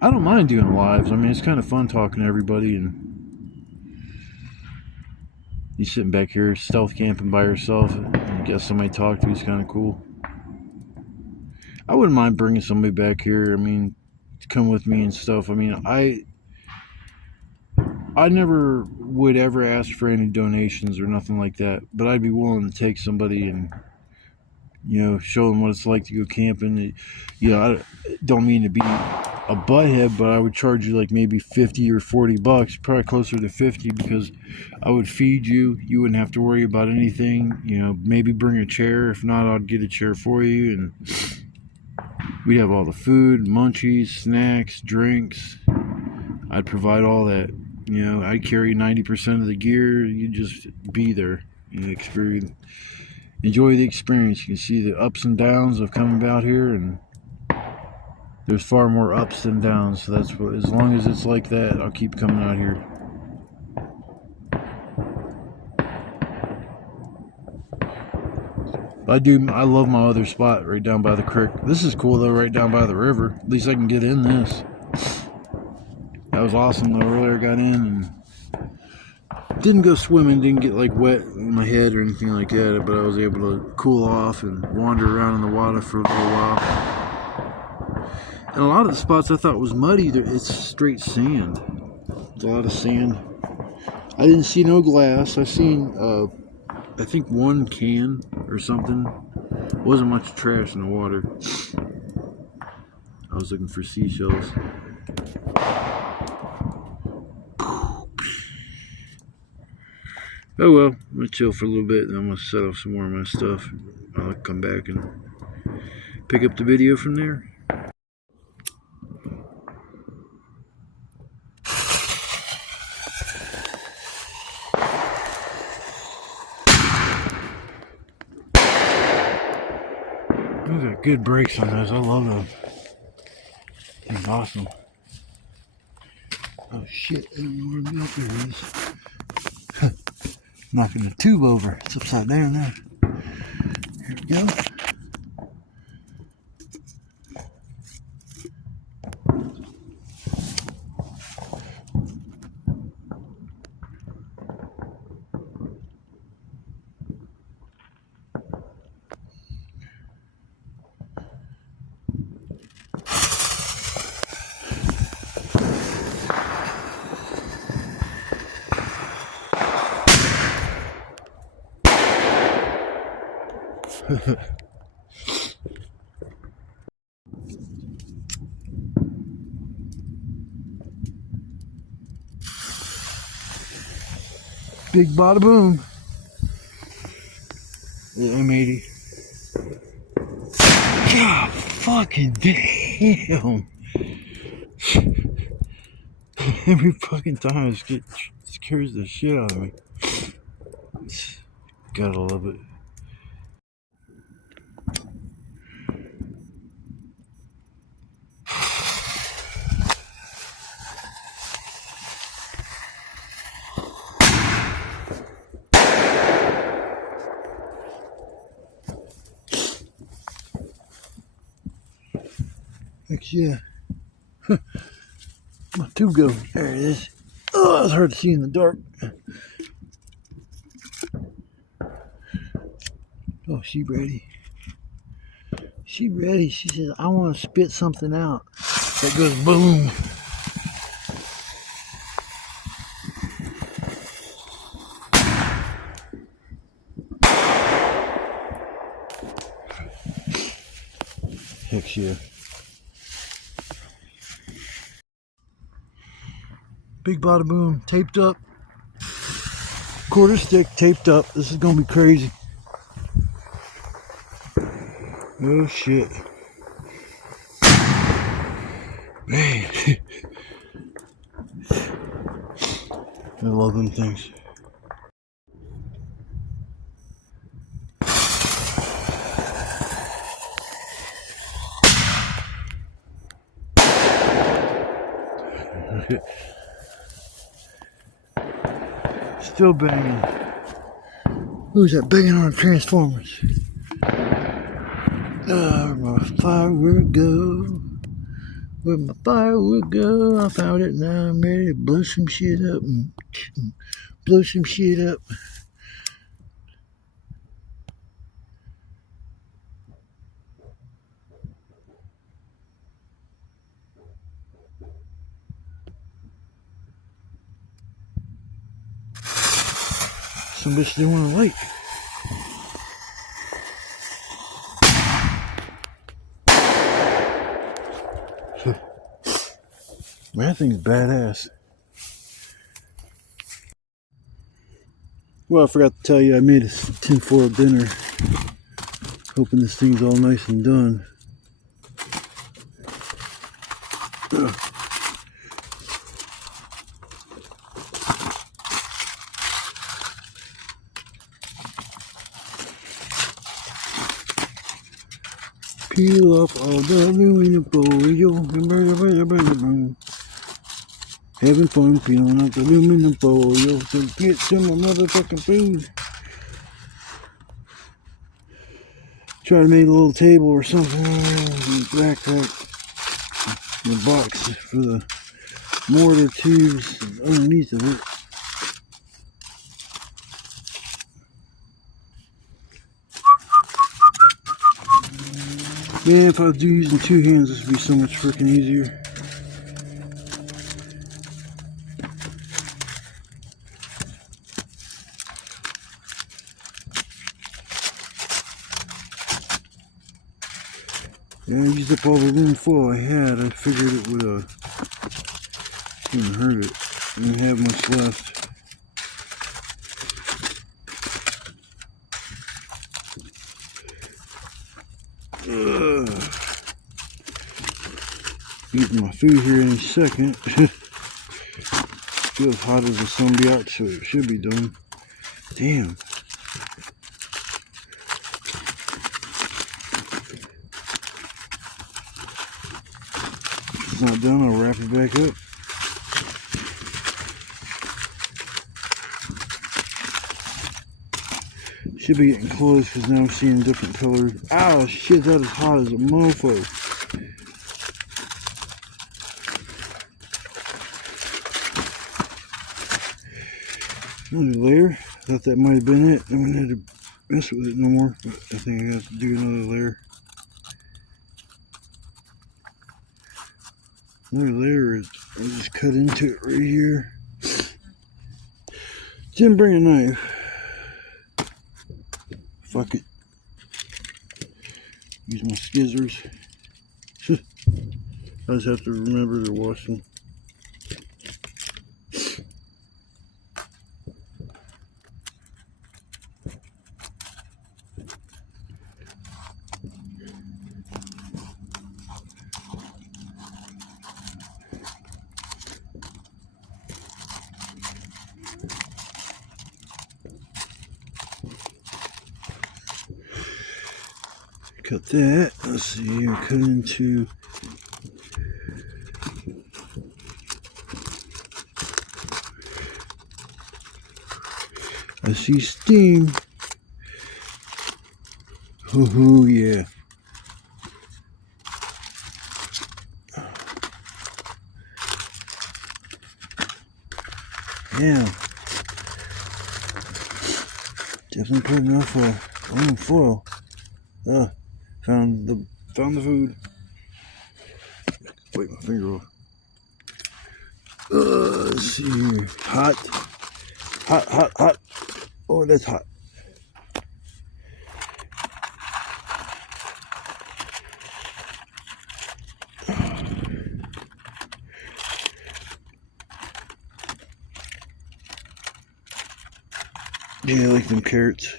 I don't mind doing lives. I mean, it's kind of fun talking to everybody, and you sitting back here stealth camping by yourself and get somebody to talk to is kind of cool. I wouldn't mind bringing somebody back here, I mean, to come with me and stuff. I mean, I never would ever ask for any donations or nothing like that, but I'd be willing to take somebody and, show them what it's like to go camping. I don't mean to be a butthead, but I would charge you like maybe 50 or 40 bucks, probably closer to 50, because I would feed you. You wouldn't have to worry about anything. Maybe bring a chair. If not, I'd get a chair for you, and we'd have all the food, munchies, snacks, drinks. I'd provide all that. I'd carry 90% of the gear. You'd just be there and enjoy the experience. You can see the ups and downs of coming out here, and there's far more ups than downs. So that's what, as long as it's like that, I'll keep coming out here. I love my other spot right down by the creek. This is cool though, right down by the river. At least I can get in this. That was awesome though. Earlier I got in and didn't go swimming, didn't get like wet in my head or anything like that, but I was able to cool off and wander around in the water for a little while. And a lot of the spots I thought was muddy, it's straight sand. There's a lot of sand. I didn't see no glass. I seen I think 1 can or something. Wasn't much trash in the water. I was looking for seashells. Oh well, I'm gonna chill for a little bit and I'm gonna set off some more of my stuff. I'll come back and pick up the video from there. Those got good brakes on those. I love those. Things awesome. Oh shit, I don't know where the milker is. Knocking the tube over. It's upside down now. Here we go. Big bada boom. The M80. God fucking damn. Every fucking time it scares the shit out of me. Gotta love it. Heck yeah. My tube go. There it is. Oh, it's hard to see in the dark. Oh, she ready. She ready. She says, I want to spit something out. That goes boom. Heck yeah. Big bada boom, taped up. Quarter stick taped up. This is gonna be crazy. Oh shit. Man. I love them things. Still banging. Who's that banging on the transformers? Where my firewood go? Where my firewood go? I found it, now I'm ready to blow some shit up. Blow some shit up. Some bitch didn't want to light. Man, that thing's badass. Well, I forgot to tell you, I made a tinfoil dinner. Hoping this thing's all nice and done. Peel off all the aluminum foil. Having fun peeling off the aluminum foil to get some motherfucking food. Try to make a little table or something. Backpack. The box for the mortar tubes underneath of it. Man, if I was using two hands, this would be so much freaking easier. Yeah, I used up all the aluminum foil I had. I figured it would wouldn't hurt it. I didn't have much left. Eating my food here any second. Feels hot as a sunbeat, so it should be done. Damn. not done, I'll wrap it back up. Should be getting close because now I'm seeing different colors. Ah, shit, that is hot as a mofo. Another layer. Thought that might have been it. I wouldn't have to mess with it no more. But I think I got to do another layer. Another layer is I just cut into it right here. Didn't bring a knife. Fuck it. Use my scissors. I just have to remember to wash them. Cut that. Let's see, I cut into I see steam. Oh yeah. Yeah. Definitely put enough aluminum foil. Found the food. Wait, my finger off. Let's see here. Hot. Oh, that's hot. Yeah, I like them carrots.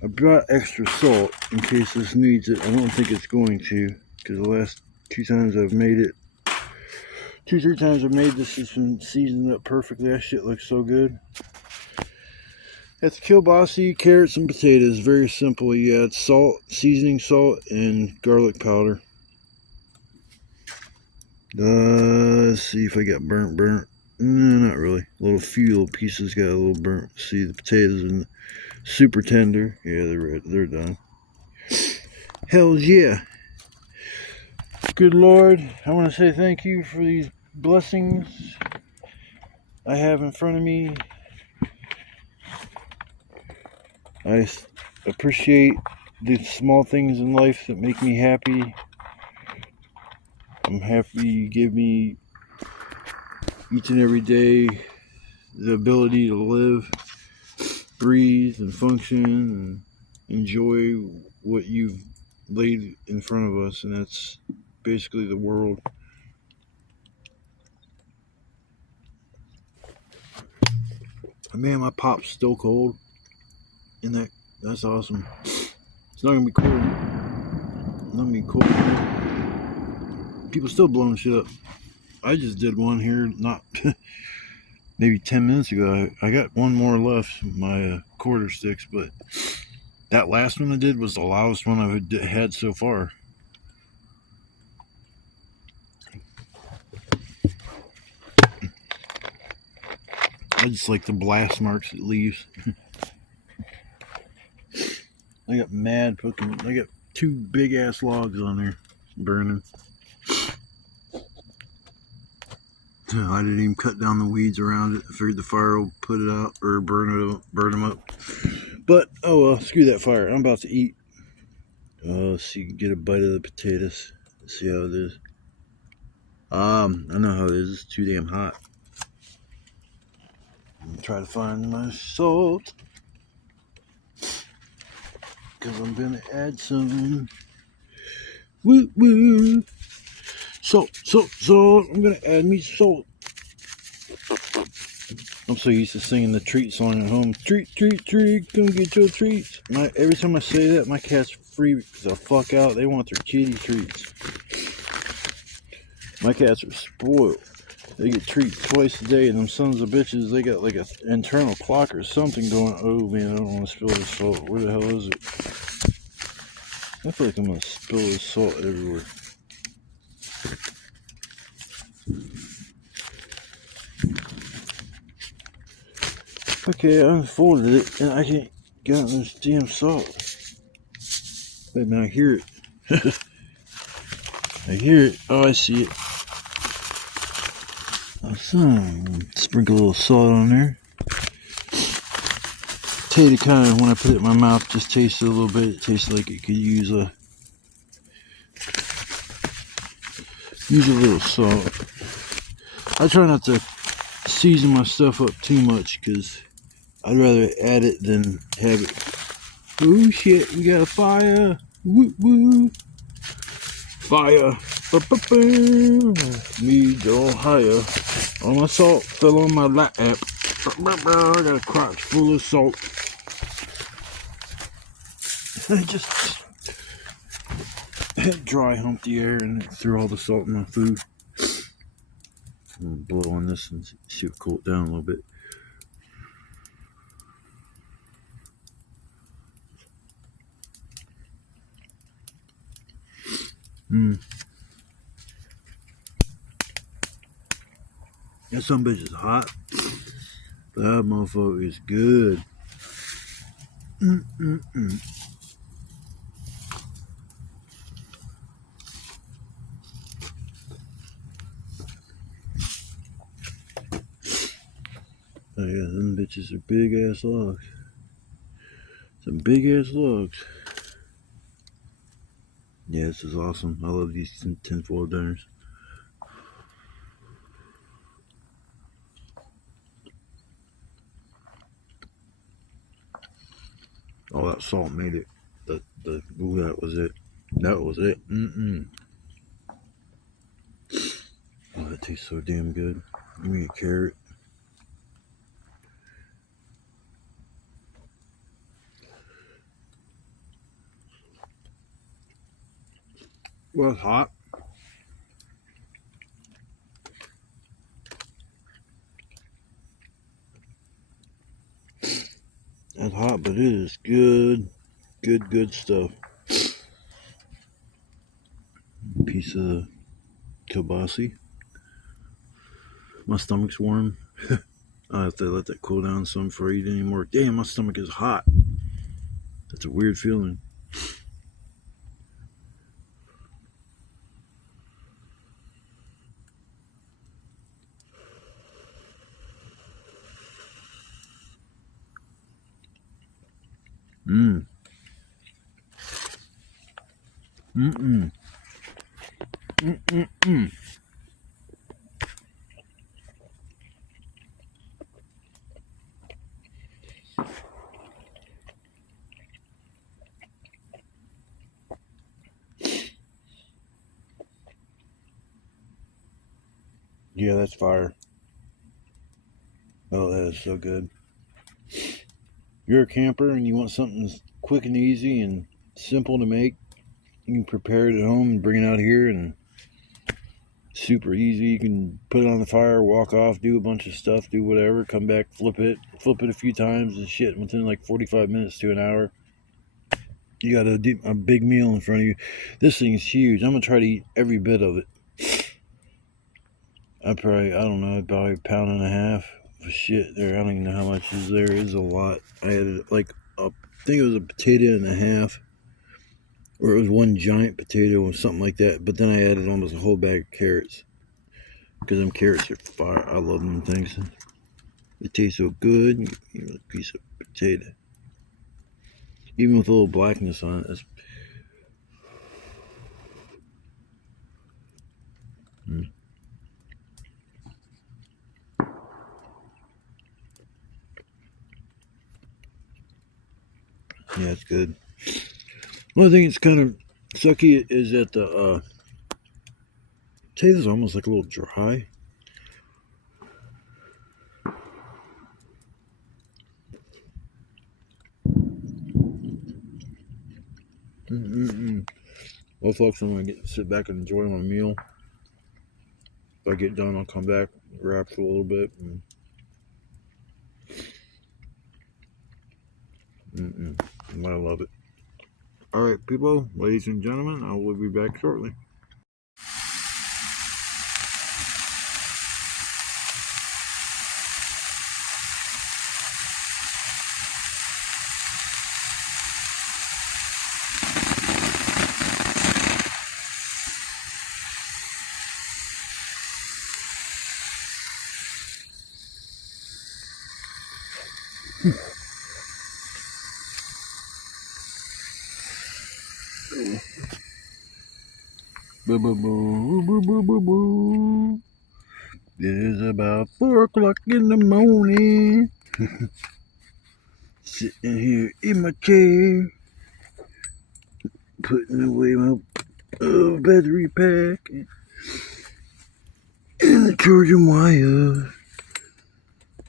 I brought extra salt in case this needs it. I don't think it's going to, because the last 2 times I've made it, 3 times I've made this, has been seasoned up perfectly. That shit looks so good. That's kielbasa, carrots, and potatoes. Very simple. You add salt, seasoning salt, and garlic powder. Let's see if I got burnt. No, not really. Few little pieces got a little burnt. See the potatoes and super tender. Yeah, they're done. Hells yeah. Good Lord, I want to say thank you for these blessings I have in front of me. I appreciate the small things in life that make me happy. I'm happy you give me each and every day the ability to live, breathe, and function, and enjoy what you've laid in front of us, and that's basically the world. Man, my pop's still cold, and that's awesome. It's not gonna be cold. Not gonna be cold. People still blowing shit up. I just did one here, not maybe 10 minutes ago. I got one more left, my quarter sticks, but that last one I did was the loudest one I've had so far. I just like the blast marks it leaves. I got mad fucking. I got 2 big ass logs on there burning. I didn't even cut down the weeds around it. I figured the fire will put it out or burn them up. But oh well, screw that fire. I'm about to eat. Let's see, get a bite of the potatoes. Let's see how it is. I know how it is. It's too damn hot. Try to find my salt, because I'm gonna add some woo salt. I'm gonna add me salt. I'm so used to singing the treat song at home. Treat, come get your treats. Every time I say that, my cats freak the fuck out. They want their kitty treats. My cats are spoiled. They get treats twice a day, and them sons of bitches, they got like an internal clock or something going. Oh man, I don't want to spill this salt. Where the hell is it? I feel like I'm going to spill this salt everywhere. Okay, I unfolded it and I can't get out this damn salt. Wait a minute, I hear it. I hear it. Oh, I see it. Awesome. Sprinkle a little salt on there. Taste it kind of, when I put it in my mouth, just taste it a little bit. It tastes like it could use a little salt. I try not to season my stuff up too much because I'd rather add it than have it. Oh shit, we got a fire. Woo woo. Fire. Me go higher. All my salt fell on my lap. I got a crotch full of salt. I just dry humped the air and threw all the salt in my food. I'm gonna blow on this and see it cool it down a little bit. That some bitch is hot. That motherfucker is good. Oh yeah, them bitches are big ass logs. Some big ass logs. Yeah, this is awesome. I love these tinfoil dinners. Oh, that salt made it. Ooh, that was it. That was it. Oh, that tastes so damn good. Give me a carrot. Well, it's hot. That's hot, but it is good. Good stuff. Piece of kielbasa. My stomach's warm. I have to let that cool down some before I eat anymore. Damn, my stomach is hot. That's a weird feeling. Yeah, that's fire. Oh, that is so good. If you're a camper and you want something quick and easy and simple to make, you can prepare it at home and bring it out here, and super easy. You can put it on the fire, walk off, do a bunch of stuff, do whatever, come back, flip it a few times and shit. Within like 45 minutes to an hour, you got a big meal in front of you. This thing is huge. I'm gonna try to eat every bit of it. I don't know, about a pound and a half of shit there. I don't even know how much is there. It's a lot. I added like I think it was a potato and a half, or it was one giant potato or something like that. But then I added almost a whole bag of carrots, because them carrots are fire. I love them things. They taste so good. You know, a piece of potato, even with a little blackness on it. Yeah, it's good. One thing that's kind of sucky is that the potatoes are almost like a little dry. Well, folks, I'm gonna sit back and enjoy my meal. If I get done, I'll come back, wrap for a little bit. I love it. All right, people, ladies and gentlemen, I will be back shortly. Boo boo boo boo boo boo boo. It is about 4 o'clock in the morning. Sitting here in my chair, putting away my battery pack and the charging wire.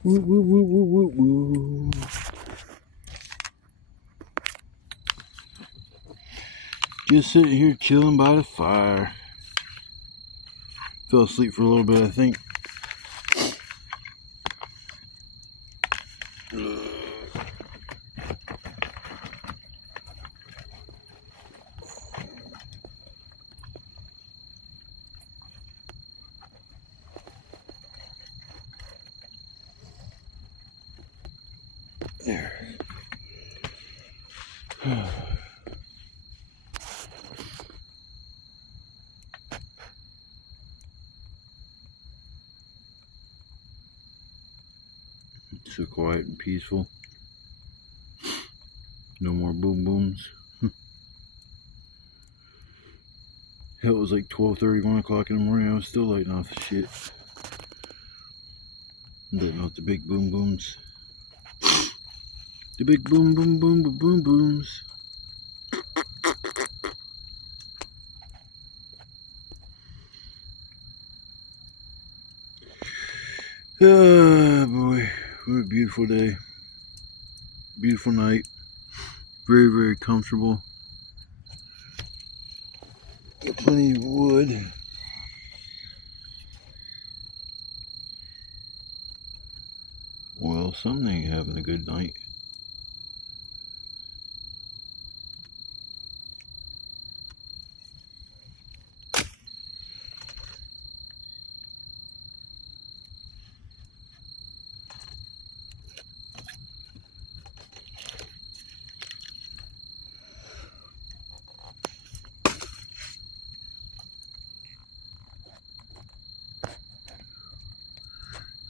Woo woo woo woo woo woo. Just sitting here chilling by the fire. Fell asleep for a little bit, I think. There. It's so quiet and peaceful. No more boom booms. Hell, it was like 12:30, 1 o'clock in the morning. I was still lighting off the shit. Letting off the big boom booms. The big boom boom boom boom boom booms. Ah, boy. What a beautiful day. Beautiful night. Very, very comfortable. Got plenty of wood. Well, something having a good night.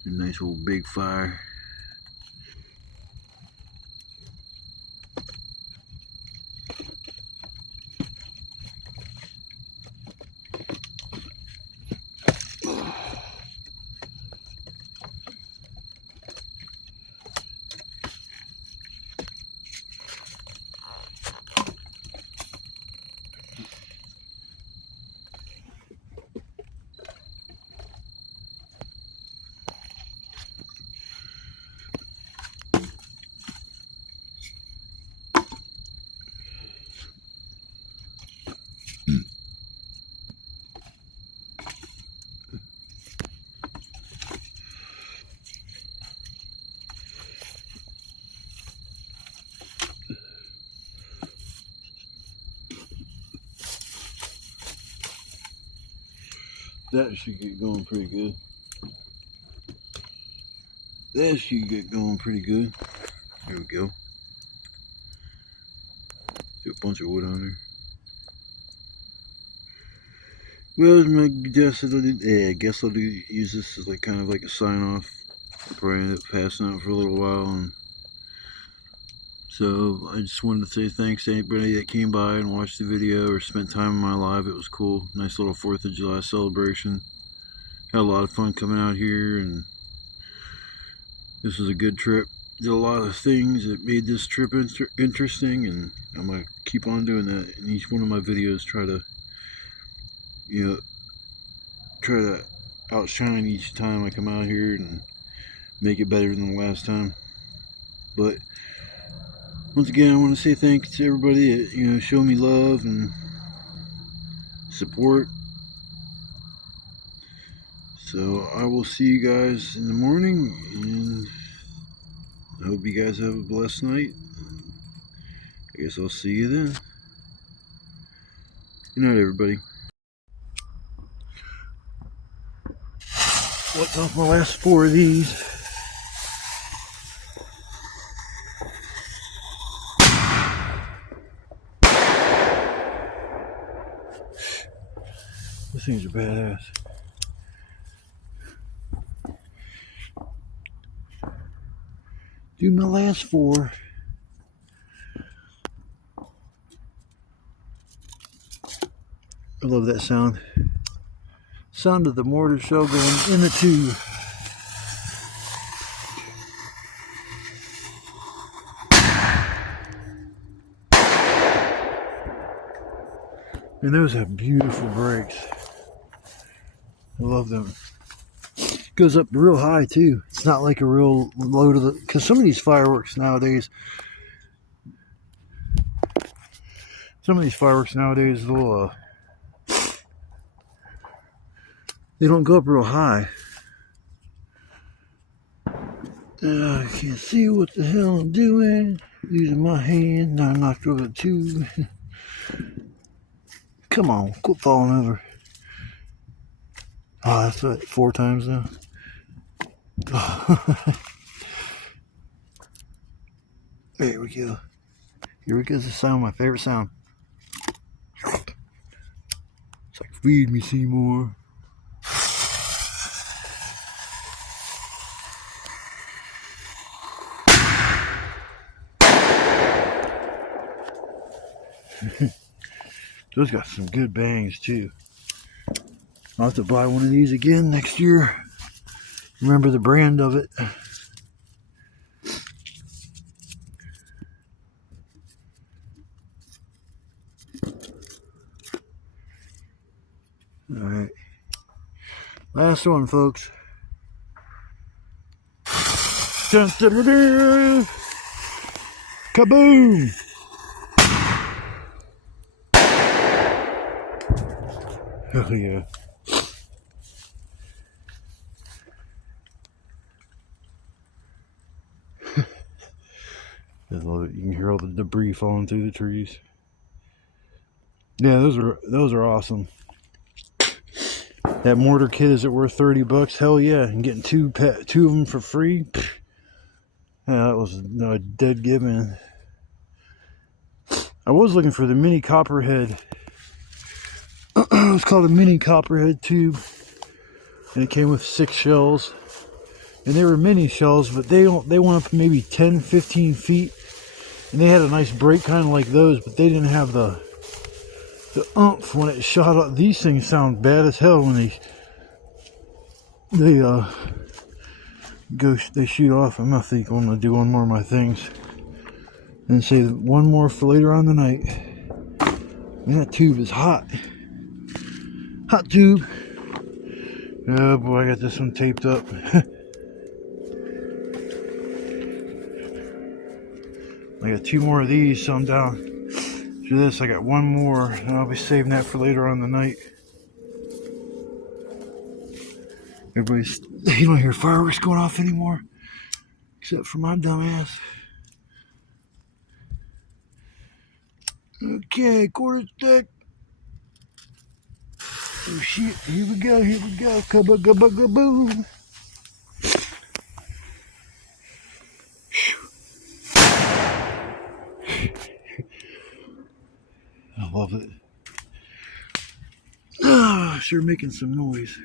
A nice old big fire. That should get going pretty good. That should get going pretty good. There we go. Got a bunch of wood on there. Well, I guess I'll use this as like kind of like a sign off. I'll probably end up passing out for a little while, and so I just wanted to say thanks to anybody that came by and watched the video or spent time in my live. It was cool. Nice little 4th of July celebration. Had a lot of fun coming out here, and this was a good trip. Did a lot of things that made this trip interesting, and I'm going to keep on doing that in each one of my videos. Try to outshine each time I come out here and make it better than the last time. But once again, I want to say thanks to everybody that show me love and support. So I will see you guys in the morning, and I hope you guys have a blessed night. I guess I'll see you then. Good night, everybody. What's off my last 4 of these? Those things are badass. do my last 4. I love that sound. Sound of the mortar shell going in the tube. And those have beautiful breaks. I love them. Goes up real high too. It's not like a real low to the, because some of these fireworks nowadays, they'll they don't go up real high. I can't see what the hell I'm doing. Using my hand. Now I knocked over the tube. Come on, quit falling over. Oh, that's what, 4 times now. There we go. Here we go. The sound, my favorite sound. It's like, feed me, Seymour. Those got some good bangs too. I'll have to buy one of these again next year. Remember the brand of it. Alright. Last one, folks. Dun, dun, dun, dun. Kaboom! Oh yeah. I love it. You can hear all the debris falling through the trees. Yeah, those are awesome. That mortar kit, is it worth $30? Hell yeah! And getting two of them for free. Yeah, that was a dead given. I was looking for the mini copperhead. It's called a mini copperhead tube, and it came with 6 shells, and they were mini shells, but they went up maybe 10-15 feet, and they had a nice break kind of like those, but they didn't have the oomph when it shot up. These things sound bad as hell when they shoot off. I'm not thinking I'm gonna do one more of my things and save one more for later on tonight. And that tube is hot. Hot tube. Oh boy, I got this one taped up. I got 2 more of these, so I'm down to this. I got 1 more, and I'll be saving that for later on the night. You don't hear fireworks going off anymore, except for my dumb ass. Okay, quarter stick. Oh shit, here we go, kaboom. I love it. Sure making some noise.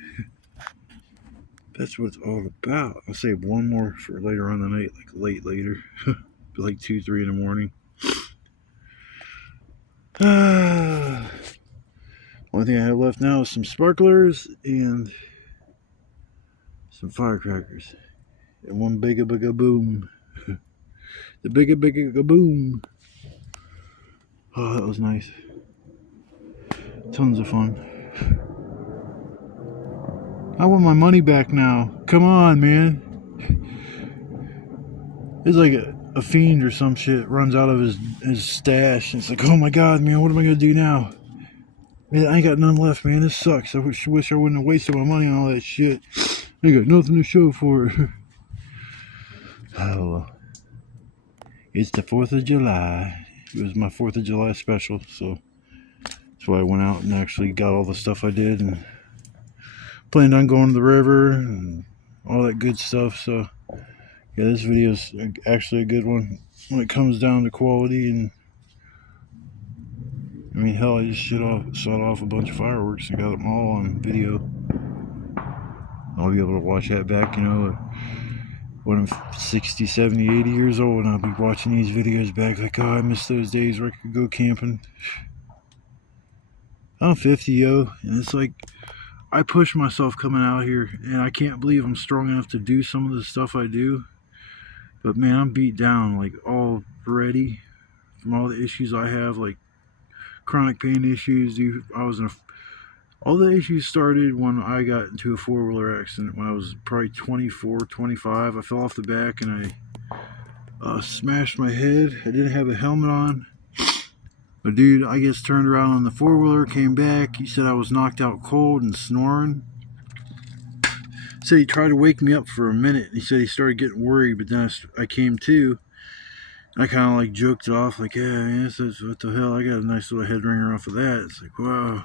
That's what it's all about. I'll save 1 more for later on the night, like later. Like 2-3 in the morning. Only thing I have left now is some sparklers and some firecrackers. And 1 bigga boom. The bigga boom. Oh, that was nice. Tons of fun. I want my money back now. Come on, man. It's like a fiend or some shit runs out of his stash. And it's like, oh my god, man, what am I going to do now? Man, I ain't got none left, man. This sucks. I wish I wouldn't have wasted my money on all that shit. I got nothing to show for it. Oh, well. It's the 4th of July. It was my 4th of July special, so that's why I went out and actually got all the stuff I did and planned on going to the river and all that good stuff. So yeah, this video is actually a good one when it comes down to quality. And I mean, hell, I just shot off a bunch of fireworks and got them all on video. I'll be able to watch that back, you know. when I'm 60, 70, 80 years old, and I'll be watching these videos back like, oh, I miss those days where I could go camping. I'm 50, yo, and it's like, I push myself coming out here, and I can't believe I'm strong enough to do some of the stuff I do. But man, I'm beat down, like, already from all the issues I have, like chronic pain issues. All the issues started when I got into a four-wheeler accident when I was probably 24, 25. I fell off the back and I smashed my head. I didn't have a helmet on. But dude, I guess turned around on the four-wheeler, came back. He said I was knocked out cold and snoring. Said he tried to wake me up for a minute. He said he started getting worried, but then I came to. I kind of like joked it off, like, yeah, man, what the hell? I got a nice little head ringer off of that. It's like, wow.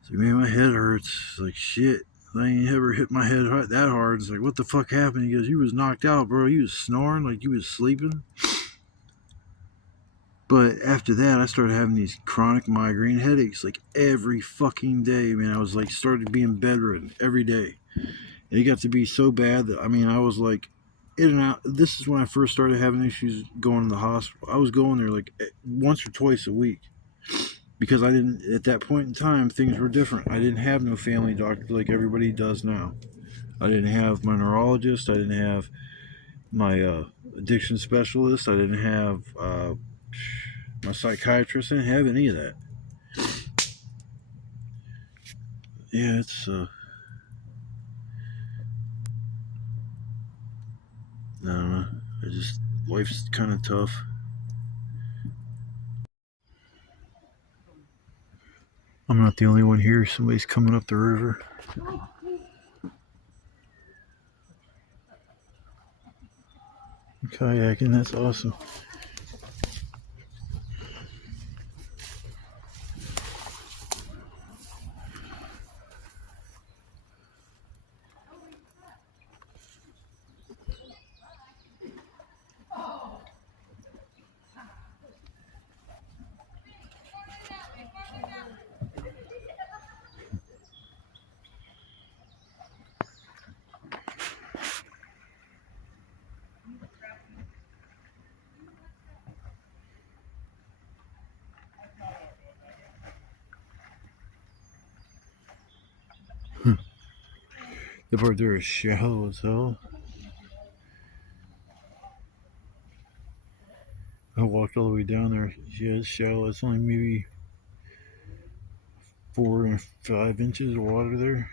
It's like, man, my head hurts. It's like, shit. I ain't ever hit my head that hard. It's like, what the fuck happened? He goes, you was knocked out, bro. You was snoring like you was sleeping. But after that, I started having these chronic migraine headaches like every fucking day, man. I was like, started being bedridden every day. And it got to be so bad that, I mean, I was like, in and out. This is when I first started having issues going to the hospital. I was going there like once or twice a week because I didn't, at that point in time, things were different. I didn't have no family doctor like everybody does now. I didn't have my neurologist. I didn't have my addiction specialist. I didn't have my psychiatrist. I didn't have any of that. Yeah, it's I don't know. Life's kind of tough. I'm not the only one here. Somebody's coming up the river. Kayaking, that's awesome. The part there is shallow as hell. I walked all the way down there. Yeah, it's shallow. It's only maybe 4 or 5 inches of water there.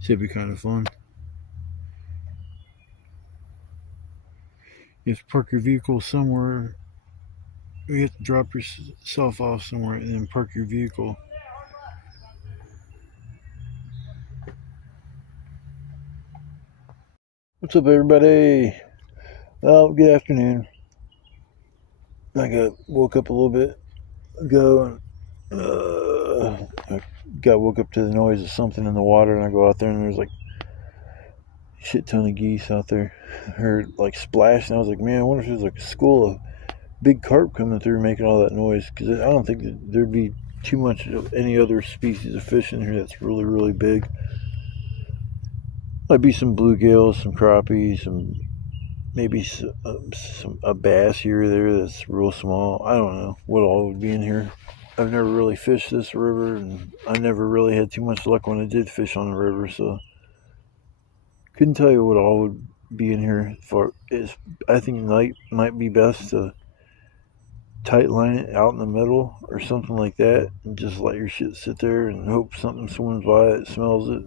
Should be kind of fun. You have to park your vehicle somewhere. You have to drop yourself off somewhere and then park your vehicle. What's up, everybody? Well, good afternoon. I woke up a little bit ago and I woke up to the noise of something in the water, and I go out there and there's like a shit ton of geese out there. I heard like splash, and I was like, man, I wonder if there's like a school of big carp coming through making all that noise, because I don't think that there'd be too much of any other species of fish in here that's really, really big. Might be some bluegills, some crappies, maybe a bass here or there that's real small. I don't know what all would be in here. I've never really fished this river, and I never really had too much luck when I did fish on the river, so couldn't tell you what all would be in here. I think night might be best to tight line it out in the middle or something like that, and just let your shit sit there and hope something swims by it, smells it,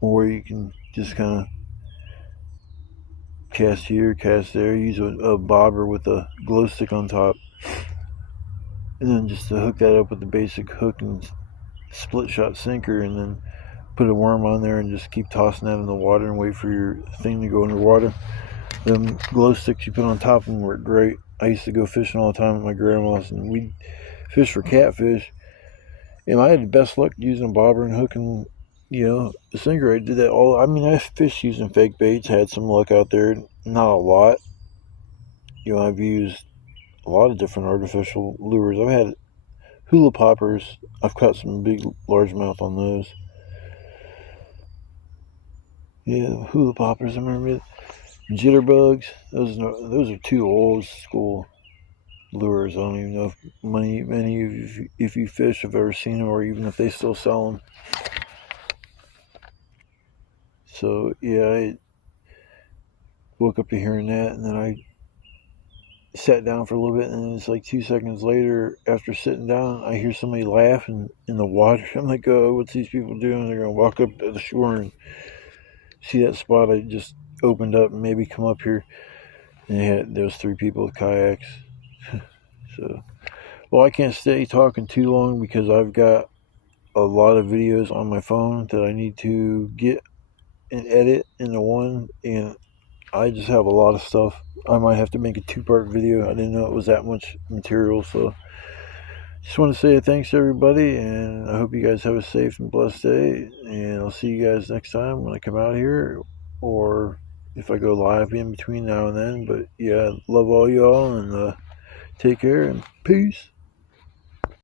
or you can just kind of cast here, cast there, use a bobber with a glow stick on top. and then just to hook that up with the basic hook and split shot sinker, and then put a worm on there and just keep tossing that in the water and wait for your thing to go underwater. Them glow sticks you put on top of them work great. I used to go fishing all the time at my grandma's, and we'd fish for catfish, and I had the best luck using a bobber and hooking, the sinker. I did that all. I mean, I fished using fake baits, had some luck out there, not a lot. I've used a lot of different artificial lures. I've had hula poppers. I've caught some big largemouth on those. Yeah, hula poppers. I remember jitterbugs. Those are two old school lures. I don't even know if many of you, if you fish, have ever seen them, or even if they still sell them. So yeah, I woke up to hearing that, and then I sat down for a little bit, and it's like 2 seconds later, after sitting down, I hear somebody laughing in the water. I'm like, oh, what's these people doing? They're gonna walk up to the shore and see that spot I just opened up, and maybe come up here. And there was 3 people with kayaks. So, well, I can't stay talking too long because I've got a lot of videos on my phone that I need to get and edit into one, and I just have a lot of stuff. I might have to make a 2-part video. I didn't know it was that much material, so just want to say thanks to everybody, and I hope you guys have a safe and blessed day, and I'll see you guys next time when I come out here, or if I go live in between now and then. But yeah, love all y'all, and take care, and peace.